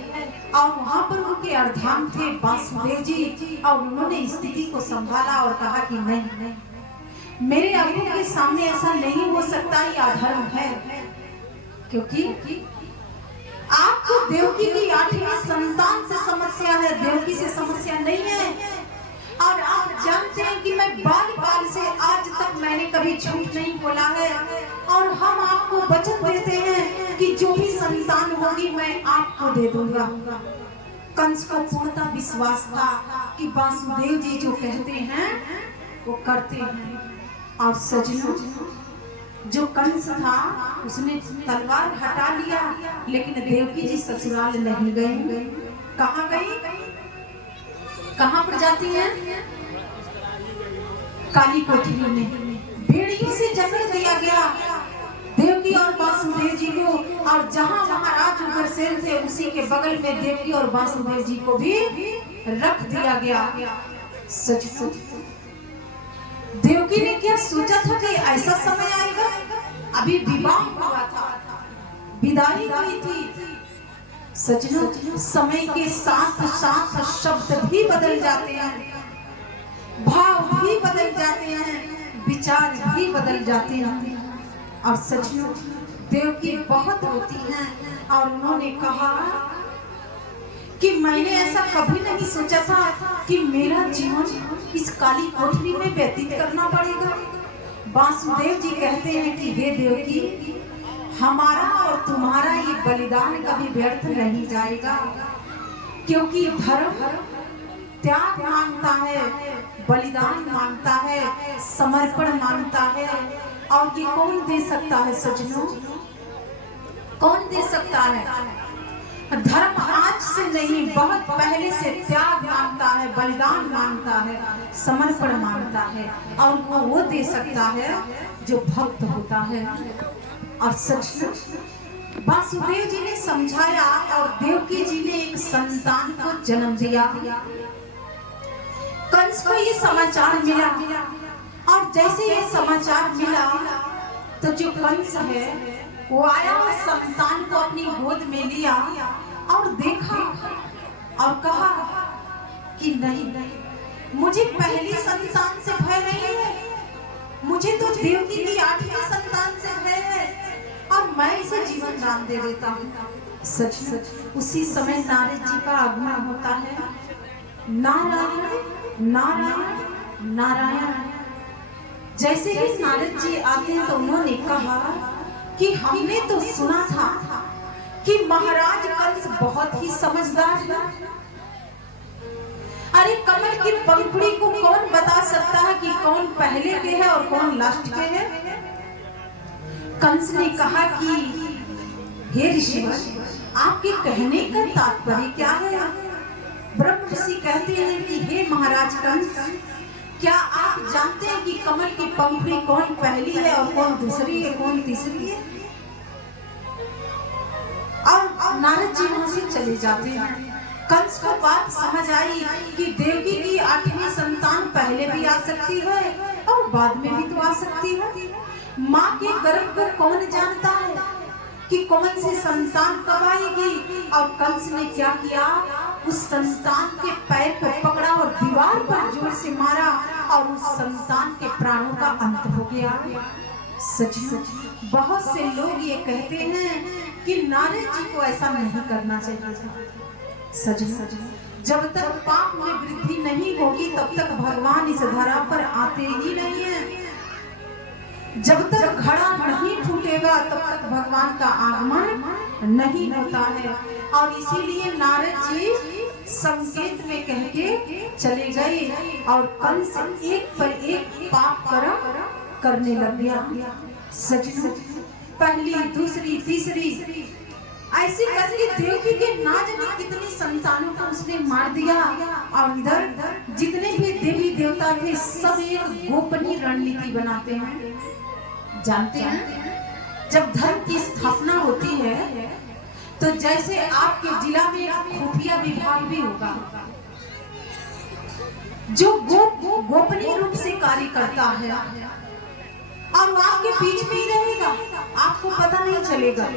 और वहां पर उनके अर्धांग थे वासुदेव जी और उन्होंने स्थिति को संभाला और कहा कि नहीं, मेरे अबू के सामने ऐसा नहीं हो सकता, ये अधर्म है। क्योंकि आपको देवकी की 8वीं संतान से समस्या है, देवकी से समस्या नहीं है। और आप जानते हैं कि मैं बाल से आज तक मैंने कभी झूठ नहीं बोला है और हम आपको वचन देते हैं कि जो भी संतान होगी मैं आपको दे दूंगा। कंस को पूर्णतः विश्वास था कि वासुदेव जी जो कहते हैं वो करते हैं। और सजनों, जो कंस था उसने तलवार हटा लिया, लेकिन देवकी जी ससुराल नहीं गई। कहाँ गई? कहाँ पर जाती हैं? काली कोठरी में बेड़ियों से जकड़ दिया गया देवकी और वासुदेव जी को। और जहाँ महाराज उग्रसेन थे उसी के बगल में देवकी और वासुदेव जी को भी रख दिया गया। सच देवकी ने क्या सोचा था कि ऐसा समय आएगा? अभी विवाह हुआ था, विदाई हुई थी। सचमुच समय के साथ साथ शब्द भी बदल जाते हैं, भाव भी बदल जाते हैं, विचार भी बदल जाते हैं। और सचमुच देवकी बहुत रोती हैं और उन्होंने कहा कि मैंने ऐसा कभी नहीं सोचा था कि मेरा जीवन इस काली कोठरी में व्यतीत करना पड़ेगा। वासुदेव जी कहते हैं कि हे देवकी, हमारा और तुम्हारा ये बलिदान कभी व्यर्थ नहीं जाएगा, क्योंकि धर्म त्याग मांगता है, बलिदान मांगता है, समर्पण मांगता है। और ये कौन दे सकता है सजनों? कौन दे सकता है? धर्म आज से नहीं, बहुत पहले से त्याग मांगता है, बलिदान मांगता है, समर्पण मांगता है। और वो दे सकता है जो भक्त होता है। और सच वासुदेव जी ने समझाया और देवकी जी ने एक संतान को जन्म दिया। कंस को ये समाचार मिला और जैसे ये समाचार मिला तो जो कंस है वो आया और संतान को अपनी गोद में लिया और देखा और कहा कि नहीं, मुझे पहली संतान से भय नहीं है, मुझे तो देवकी की 8वीं संतान से भय है और मैं इसे जीवन दान दे देता हूँ। सच उसी समय नारद जी का आगमन होता है। नारायण नारायण नारायण। जैसे ही नारद जी आते हैं तो उन्होंने कहा कि हमने तो सुना था कि महाराज कंस बहुत ही समझदार है। अरे कमल की पंखुड़ी को कौन बता सकता है कि कौन पहले के है और कौन लास्ट के है? कंस ने कहा कि हे ऋषिवर, आपके कहने का तात्पर्य क्या है? ब्रह्म ऋषि कहते हैं कि हे महाराज कंस, क्या आप जानते हैं कि कमल की पंखुड़ी कौन पहली है और कौन दूसरी है, कौन तीसरी है? और नारद जी वहां से चले जाते हैं। कंस को बात समझ आई कि देवकी की 8वीं संतान पहले भी आ सकती है और बाद में भी तो आ सकती है। माँ के गर्भ को कौन जानता है कि कौन सी संतान कब आएगी। और कंस ने क्या किया, उस संतान के पैर को पकड़ा और दीवार पर जोर से मारा और उस संतान के प्राणों का अंत हो गया। सच बहुत से लोग ये कहते हैं कि नारद जी को ऐसा नहीं करना चाहिए था। सच जब तक पाप में वृद्धि नहीं होगी तब तक भगवान इस धरा पर आते ही नहीं है। जब तक घड़ा नहीं फूटेगा तब तक भगवान का आगमन नहीं होता है। और इसीलिए नारद जी संकेत में कह के चले गए और कंस एक पर एक पाप कर्म करने लग गया। सच पहली दूसरी तीसरी ऐसे करके देवकी के ना जाने कितनी संतानों को उसने मार दिया। और इधर जितने भी देवी देवता थे सब एक गोपनीय रणनीति बनाते हैं। जानते हैं जब धर्म की स्थापना होती है तो जैसे आपके जिला में खुफिया विभाग भी होगा जो गोपनीय रूप से कार्य करता है और वो आपके बीच में ही रहेगा, आपको पता नहीं चलेगा।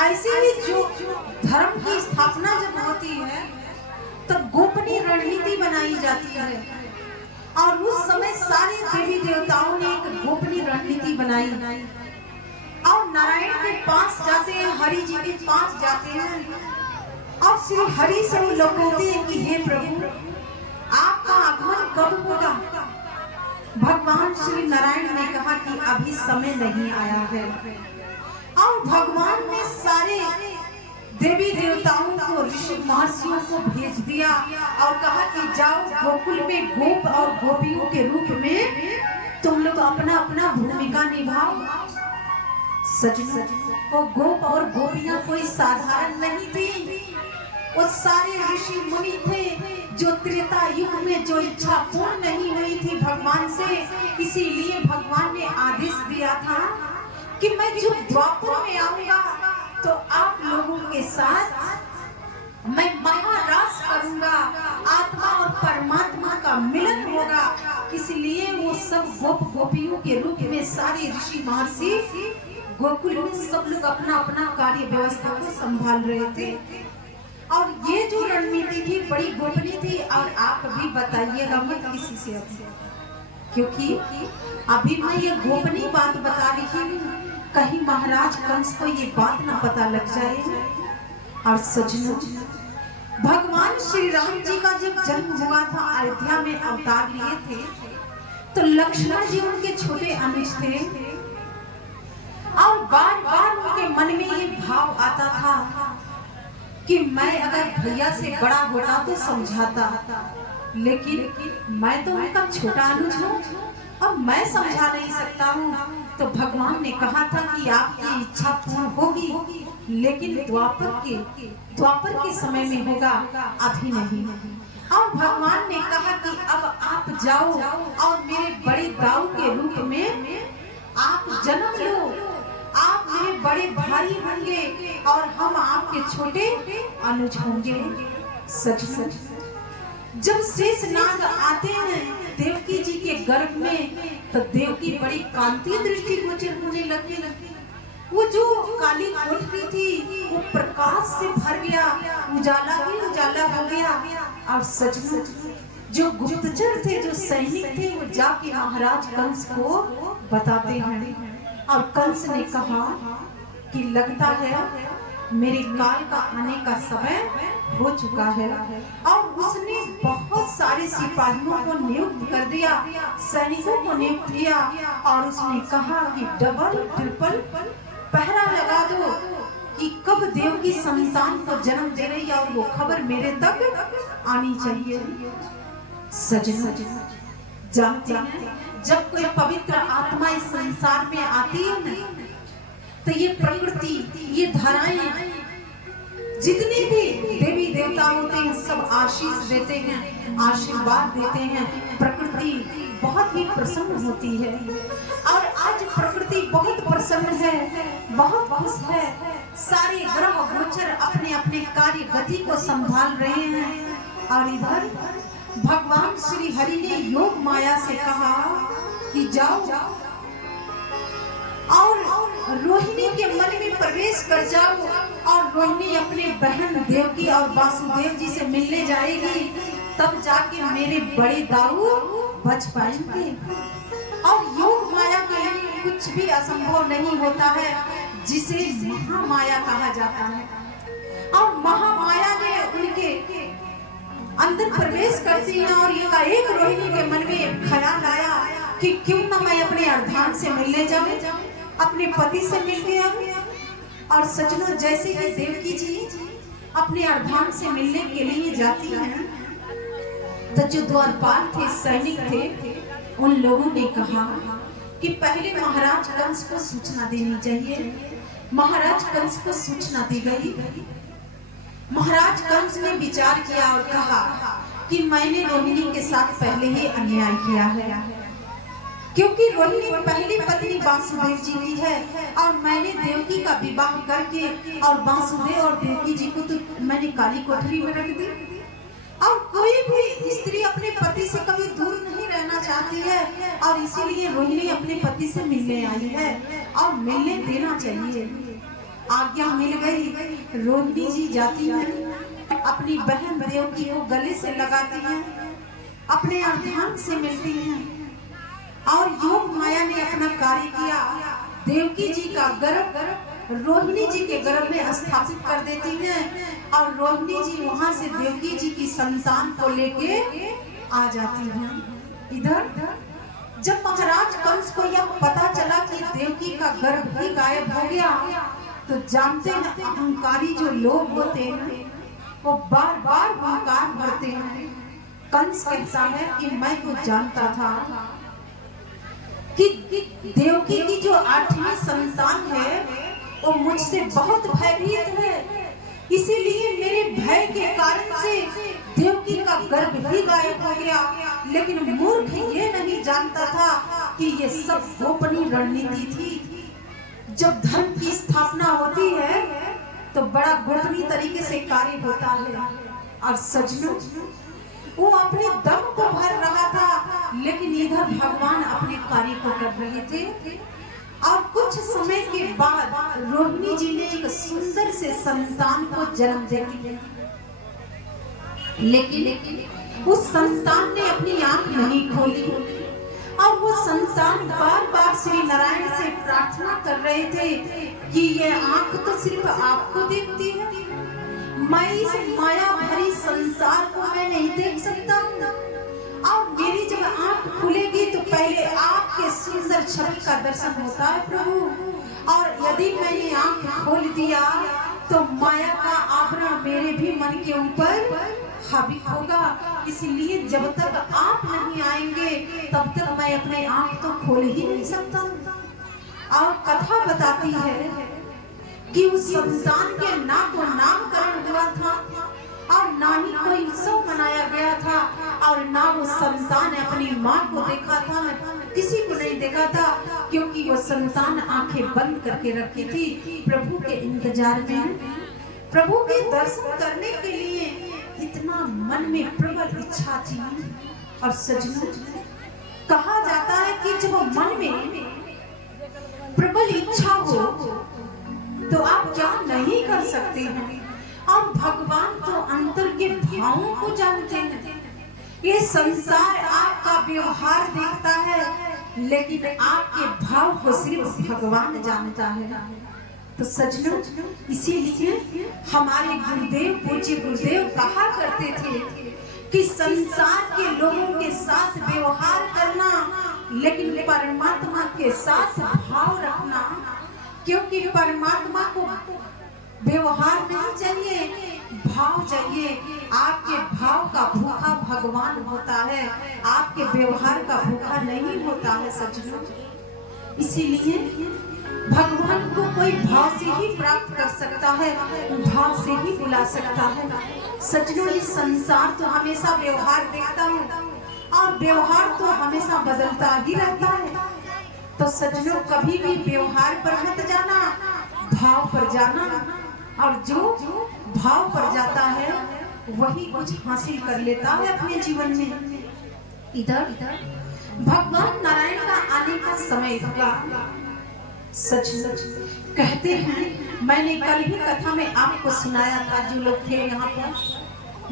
ऐसे ही जो धर्म की स्थापना जब होती है तब गोपनीय रणनीति बनाई जाती है। और उस समय सारे देवी देवताओं ने एक गोपनीय रणनीति बनाई और नारायण के पास जाते हैं, हरि जी के पास जाते हैं और श्री हरि से वो लोग कहते हैं कि हे प्रभु आपका आगमन कब होगा। भगवान श्री नारायण ने कहा कि अभी समय नहीं आया है। और भगवान ने सारे देवी देवताओं को ऋषि महर्षियों को भेज दिया और कहा कि जाओ गोकुल में गोप और गोपियों के रूप में तुम लोग अपना अपना भूमिका निभाओ। सच वो गोप और गोपियां कोई साधारण नहीं थी, वो सारे ऋषि मुनि थे जो त्रेता युग में जो इच्छा पूर्ण नहीं हुई थी भगवान से। इसीलिए भगवान ने आदेश दिया था कि मैं जो द्वापर में आऊंगा तो आप लोगों के साथ मैं महारास करूंगा, आत्मा और परमात्मा का मिलन होगा। इसलिए वो सब गोप गोपियों के रूप में सारे ऋषि महर्षि गोकुल में सब लोग अपना अपना कार्य व्यवस्था को संभाल रहे थे। और ये जो रणनीति थी बड़ी गोपनीय थी। और आप भी बताइएगा मत किसी से, क्योंकि अभी मैं ये गोपनीय बात बता रही हूँ, कहीं महाराज कंस को ये बात ना पता लग जाए। और सजनों भगवान श्री राम जी का जब जन्म हुआ था, अयोध्या में अवतार लिए थे, तो लक्ष्मण जी उनके छोटे अनुज थे और बार बार उनके मन में ये भाव आता था कि मैं अगर भैया से बड़ा होता तो समझाता, लेकिन मैं तो उनका छोटा अनुज हूँ, अब मैं समझा नहीं सकता हूँ। तो भगवान ने कहा था कि आपकी इच्छा पूर्ण होगी, लेकिन द्वापर के समय में होगा, अभी नहीं। और भगवान ने कहा कि अब आप जाओ और मेरे बड़े दाऊ के रूप में आप जन्म लो, आप मेरे बड़े भाई होंगे और हम आपके छोटे अनुज होंगे। सच जब शेष नाग आते हैं देवकी जी के गर्भ में तो देवकी बड़ी कांति दृष्टि गोचर होने लगी। वो जो काली कोठरी थी वो प्रकाश से भर गया, उजाला ही उजाला हो गया। और सचमुच जो गुप्तचर थे, जो सैनिक थे, वो जाके महाराज कंस को बताते हैं। और कंस ने कहा कि लगता है मेरे काल का आने का समय हो चुका है। और उसने बहुत सारे सिपाहियों को नियुक्त कर दिया, सैनिकों को नियुक्त किया और उसने कहा कि डबल ट्रिपल पहरा लगा दो कि कब देव की संतान को जन्म दे रही है और वो खबर मेरे तक आनी चाहिए। सजन जानते हैं जब कोई पवित्र आत्मा इस संसार में आती है ना, तो ये प्रकृति, ये धाराएं, जितने भी देवी देवता होते हैं सब आशीष देते हैं, आशीर्वाद देते हैं। प्रकृति बहुत ही प्रसन्न होती है और आज प्रकृति बहुत प्रसन्न है, बहुत खुश है। सारे ग्रह गोचर अपने अपने कार्य गति को संभाल रहे हैं और इधर भगवान श्री हरि ने योग माया से कहा कि जाओ और रोहिणी के मन में प्रवेश कर जाओ और रोहिणी अपने बहन देवकी और वासुदेव जी से मिलने जाएगी, तब जाके मेरे बड़े दाऊ बच पाएंगे। और योग माया के लिए कुछ भी असंभव नहीं होता है, जिसे महामाया कहा जाता है। और महामाया ने उनके अंदर प्रवेश करती है और एक रोहिणी के मन में ख्याल आया कि क्यों ना मैं अपने अर्धांग से मिलने जाऊं, अपने पति से मिलने आऊं। और सचमुच जैसे ही देवकी जी अपने अर्धांग से मिलने के लिए जाती हैं, तो जो द्वारपाल थे, सैनिक थे, उन लोगों ने कहा कि पहले महाराज कंस को सूचना देनी चाहिए। महाराज कंस को सूचना दी गई। महाराज कंस ने विचार किया और कहा कि मैंने रोहिणी के साथ पहले ही अन्याय किया है, क्योंकि रोहिणी पहली पत्नी वासुदेव जी की है और मैंने देवकी का विवाह करके और वासुदेव और देवकी जी को तो मैंने काली कोठरी में रख दी। और कोई भी स्त्री अपने पति से कभी दूर नहीं रहना चाहती है और इसीलिए रोहिणी अपने पति से मिलने आई है और मिलने देना चाहिए। आज्ञा मिल गई। रोहिणी जी जाती हैं, अपनी बहन देवकी को गले से लगाती हैं, अपने अर्धांग से मिलती हैं और योग माया ने अपना कार्य किया। देवकी जी का गर्भ रोहिणी जी के गर्भ में स्थापित कर देती हैं और रोहिणी जी वहां से देवकी जी की संतान को लेके आ जाती हैं। इधर जब महाराज कंस को यह पता चला कि देवकी का गर्भ ही गायब हो गया, तो जानते हैं अहंकारी जो लोग होते हैं वो बार बार हुंकार भरते हैं। कंस कहता है कि मैं तो जानता था कि देवकी की जो 8वीं संतान है वो मुझसे बहुत भयभीत है, इसीलिए मेरे भय के कारण से देवकी का गर्भ ही गायब हो गया। लेकिन मूर्ख ये नहीं जानता था कि ये सब गोपनीय रणनीति थी। जब धर्म की स्थापना होती है तो बड़ा गोपनीय तरीके से कार्य होता है। और सचमुच वो अपने दम को भर रहा था, लेकिन इधर भगवान अपने कार्य को कर रहे थे। और कुछ समय के बाद रोहिणी जी ने एक सुंदर से संतान को जन्म दे दिया, लेकिन उस संतान ने अपनी आंख नहीं खोली और वो संतान बार बार श्री नारायण से प्रार्थना कर रहे थे कि ये आंख तो सिर्फ आपको देखती है, मैं इस माया भरी संसार को मैं नहीं देख सकता और मेरी जब आंख खुलेगी तो पहले आपके सुंदर छवि का दर्शन होता है प्रभु। और यदि मैंने आंख खोल दिया तो माया का आवरण मेरे भी मन के ऊपर हावी होगा, इसलिए जब तक आप नहीं आएंगे तब तक मैं अपने आंख तो खोल ही नहीं सकता। और कथा बताती है कि उस संतान के ना तो नामकरण हुआ था और ना ही कोई उत्सव मनाया गया था और ना वो संतान अपनी माँ को देखा था, किसी को नहीं देखा था, क्योंकि वो संतान आंखें बंद करके रखी थी प्रभु के इंतजार में, प्रभु के दर्शन करने के लिए। इतना मन में प्रबल इच्छा थी। और सचमुच कहा जाता है कि जब मन में प्रबल इच्छा हो तो आप क्या नहीं कर सकते हैं। और भगवान तो अंतर के भावों को जानते हैं। ये संसार आपका व्यवहार देखता है, लेकिन आपके भाव को सिर्फ भगवान जानता है। तो सचमुच इसीलिए हमारे गुरुदेव, पूज्य गुरुदेव कहा करते थे कि संसार के लोगों के साथ व्यवहार करना, लेकिन परमात्मा के साथ भाव रखना, क्योंकि परमात्मा को व्यवहार नहीं चाहिए, भाव चाहिए। आपके भाव का भूखा भगवान होता है, आपके व्यवहार का भूखा नहीं होता है। सचमुच इसीलिए भगवान को कोई भाव से ही प्राप्त कर सकता है, भाव से ही बुला सकता है। सचमुच इस संसार तो हमेशा व्यवहार देखता है और व्यवहार तो हमेशा बदलता ही रहता है। तो सचमुच कभी भी व्यवहार पर मत जाना, भाव पर जाना, और जो भाव पर जाता है वही कुछ हासिल कर लेता है अपने जीवन में। इधर भगवान नारायण का आने का समय होगा। सच सच कहते हैं, मैंने कल भी कथा में आपको सुनाया था, जो लोग थे यहाँ पर,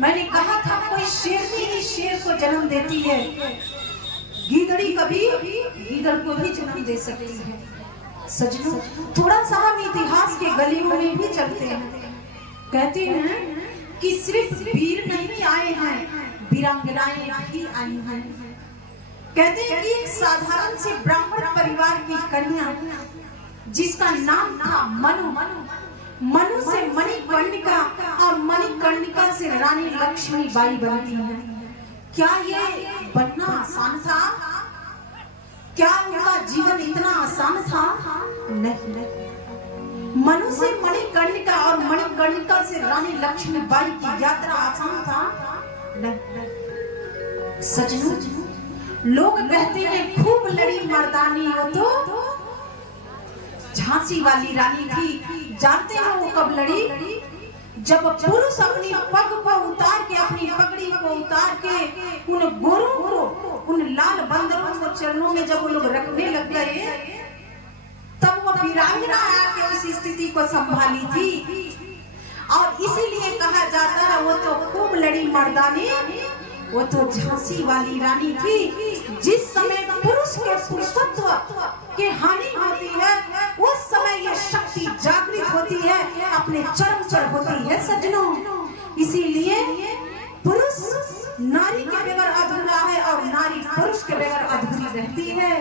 मैंने कहा था कोई शेरनी ही शेर को जन्म देती है, गीदड़ी कभी गीदड़ को भी जन्म दे सकती है। सजनों, थोड़ा सा हम इतिहास के गलियों में भी चलते हैं। कहते हैं कि सिर्फ वीर नहीं आए हैं, वीरांगनाएं भी आई हैं। कहते हैं कि एक साधारण से ब्राह्मण परिवार की कन्या जिसका नाम था मनु, मनु से मणिकर्णिका और मणिकर्णिका से रानी लक्ष्मीबाई बनती है। क्या ये बनना आसान था? क्या उनका जीवन इतना आसान था? नहीं। मनु से मणिकर्णिका और मणिकर्णिका से रानी लक्ष्मीबाई की यात्रा आसान था? नहीं। सजनों, लोग कहते हैं खूब लड़ी मर्दानी हो तो झांसी वाली रानी थी। जानते हैं वो कब लड़ी? जब पुरुष अपनी पग को उतार के, अपनी पगड़ी को उतार के उन गोरों को, उन लाल बंदरों को चरणों में जब वो लोग रखने लग गए, तब वो वीरांगना आके उस स्थिति को संभाली थी। और इसीलिए कहा जाता है वो तो खूब लड़ी मर्दानी, वो तो झांसी वाली रानी थी। जिस समय पुरुष के पुरुषत्व की हानि होती है, उस समय ये शक्ति जागृत होती है, अपने चरम पर होती है। सजनों, इसीलिए पुरुष नारी के बगैर अधूरा है और नारी पुरुष के बगैर अधूरी रहती है।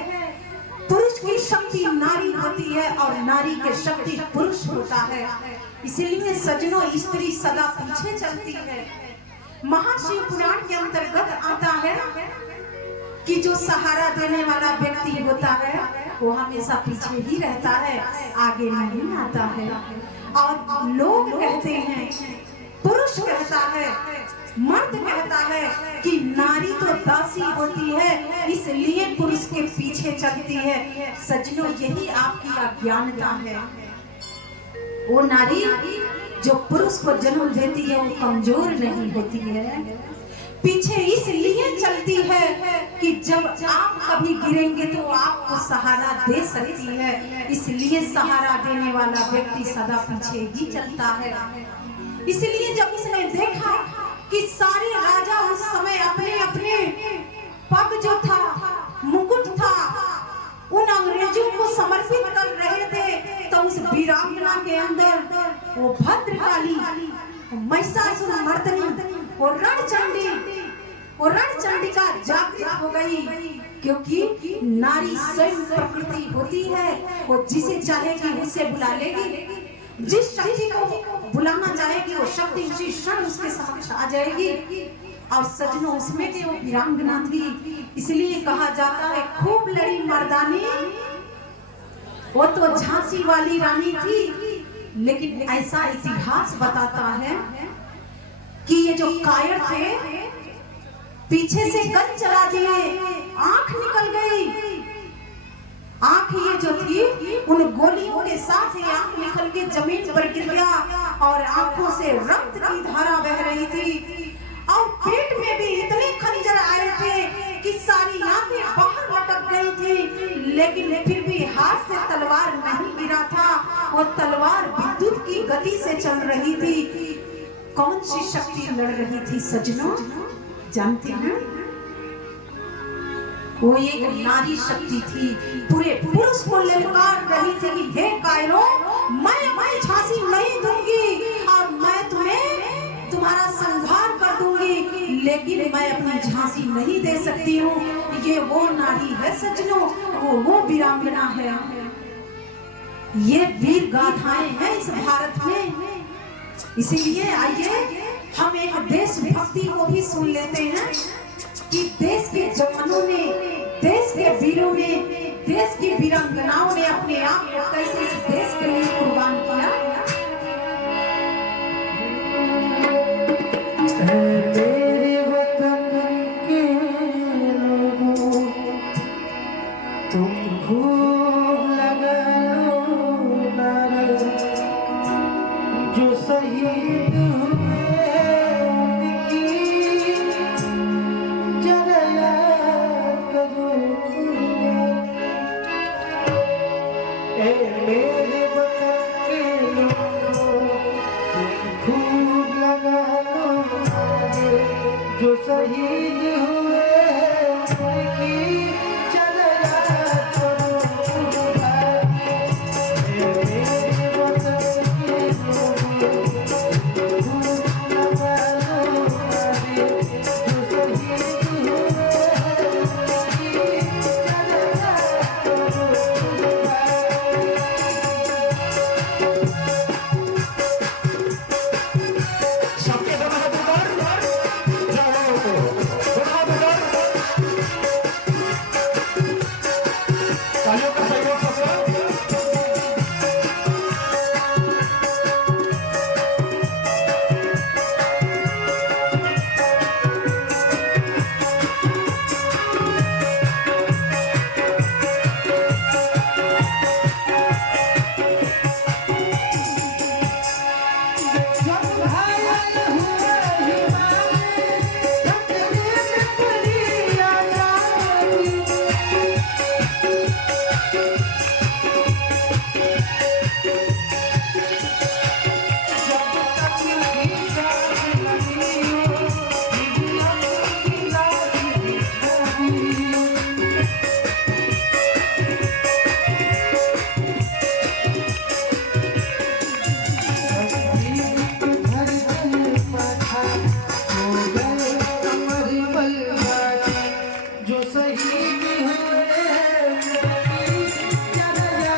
पुरुष की शक्ति नारी होती है और नारी की शक्ति पुरुष होता है। इसीलिए सजनों, स्त्री सदा पीछे चलती है। महाशिव पुराण के अंतर्गत आता है कि जो सहारा देने वाला व्यक्ति होता है वो हमेशा पीछे ही रहता है, आगे नहीं आता है। और लोग कहते हैं, पुरुष कहता है, मर्द कहता है कि नारी तो दासी होती है, इसलिए पुरुष के पीछे चलती है। सजनों, यही आपकी अज्ञानता है। वो नारी जो पुरुष को जन्म देती है वो कमजोर नहीं होती है, पीछे इसलिए चलती है कि जब आप कभी गिरेंगे तो आपको सहारा दे सकती है। इसलिए सहारा देने वाला व्यक्ति सदा पीछे ही चलता है। इसलिए जब उसने देखा कि सारे राजा उस समय अपने अपने पग जो था, मुकुट था, उन अंग्रेजों को समर्पित कर रहे थे, तो उस वीरांगना के अंदर वो भद्रकाली, महिषासुरमर्दिनी और रणचंडिका जागृत हो गई। क्योंकि नारी स्वयं प्रकृति होती है, वो जिसे चाहेगी उससे बुला लेगी, जिस शक्ति को बुलाना चाहेगी वो शक्ति उसी क्षण उसके समक्ष आ जाएगी। और सजनों, उसमें भी वो वीरांगना थी। इसलिए कहा जाता है खूब लड़ी मर्दानी, वो तो झांसी वाली रानी थी। लेकिन ऐसा इतिहास बताता है कि ये जो कायर थे, पीछे से गन चला दिए, आंख निकल गई। आंख ये जो थी, उन गोलियों के साथ ही आंख निकल के जमीन पर गिर गया और आंखों से रक्त की धारा बह रही थी। और पेट में भी इतने खंजर आए थे कि सारी आंखें बाहर लटक गई थी। लेकिन फिर भी हाथ से तलवार नहीं गिरा था, वो तलवार विद्युत की गति से चल रही थी। कौन सी शक्ति लड़ रही थी सजनों, जानते हैं? वो एक नारी शक्ति थी, पूरे पुरुष को ललकार रही थी कि हे कायरों, मैं झांसी नहीं दूंगी और मैं तुम्हें तुम्हारा संहार कर दूंगी, लेकिन मैं अपनी झांसी नहीं दे सकती हूँ। ये वो नारी है सजनों, वो वीरांगना है। ये वीर गाथाएं हैं इस भारत में। इसीलिए आइए हम एक देशभक्ति को भी सुन लेते हैं कि देश के जवानों ने, देश के वीरों ने, देश की वीरांगनाओं ने अपने आप को कैसे इस देश के लिए कुर्बान किया। मेरे वतन के लोगों, तुम खूब लगाओ नारा, ऐ मेरे वतन के लोगों, तुम खूब लगा लो नारे, जो शहीद हुए हैं उनकी चलया करो तुम्हारे। ऐ मेरे वतन के लोगों, खूब लगा लो नारे, जो शहीद हुए हैं उनकी चलया करो तुम्हारे। सबके दोनों हाथ ऊपर, जाओ, दोनों हाथ ऊपर। तालियों का सहयोग सबका। जब घायल हुए हिमालय, खतरे में पड़ी आजादी। जब तक भी सांस लगी हो, फिर अपनी लाश बिछाई। जो शहीद हुए चलया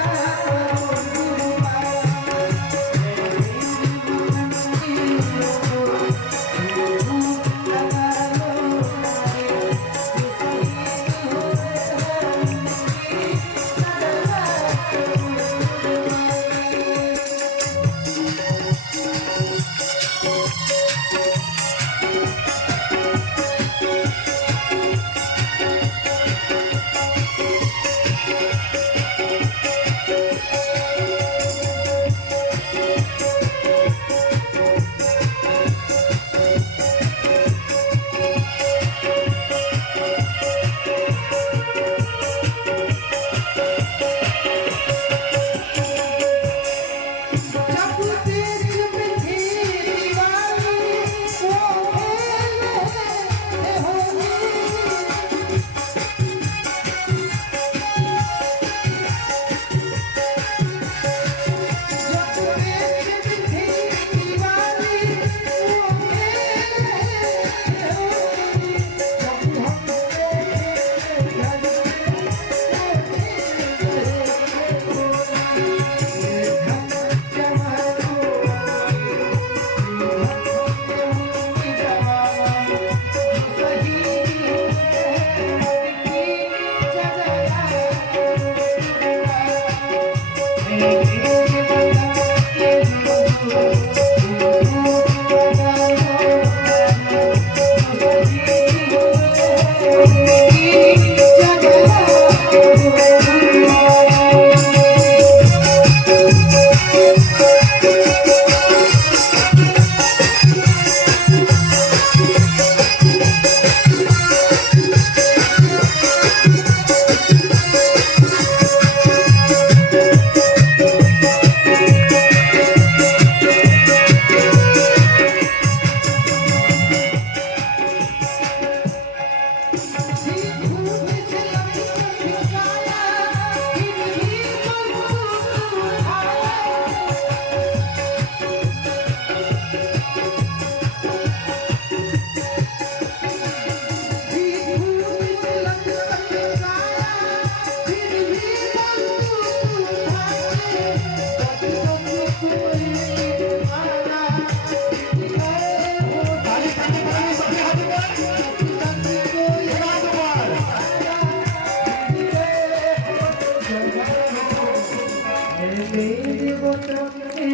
जब देश में थी दीवानी, वो खेले होली। जब देश में थी दीवानी, वो खेले होली। जब हम देखे घर में, वो खेले होली। मेरे वतन के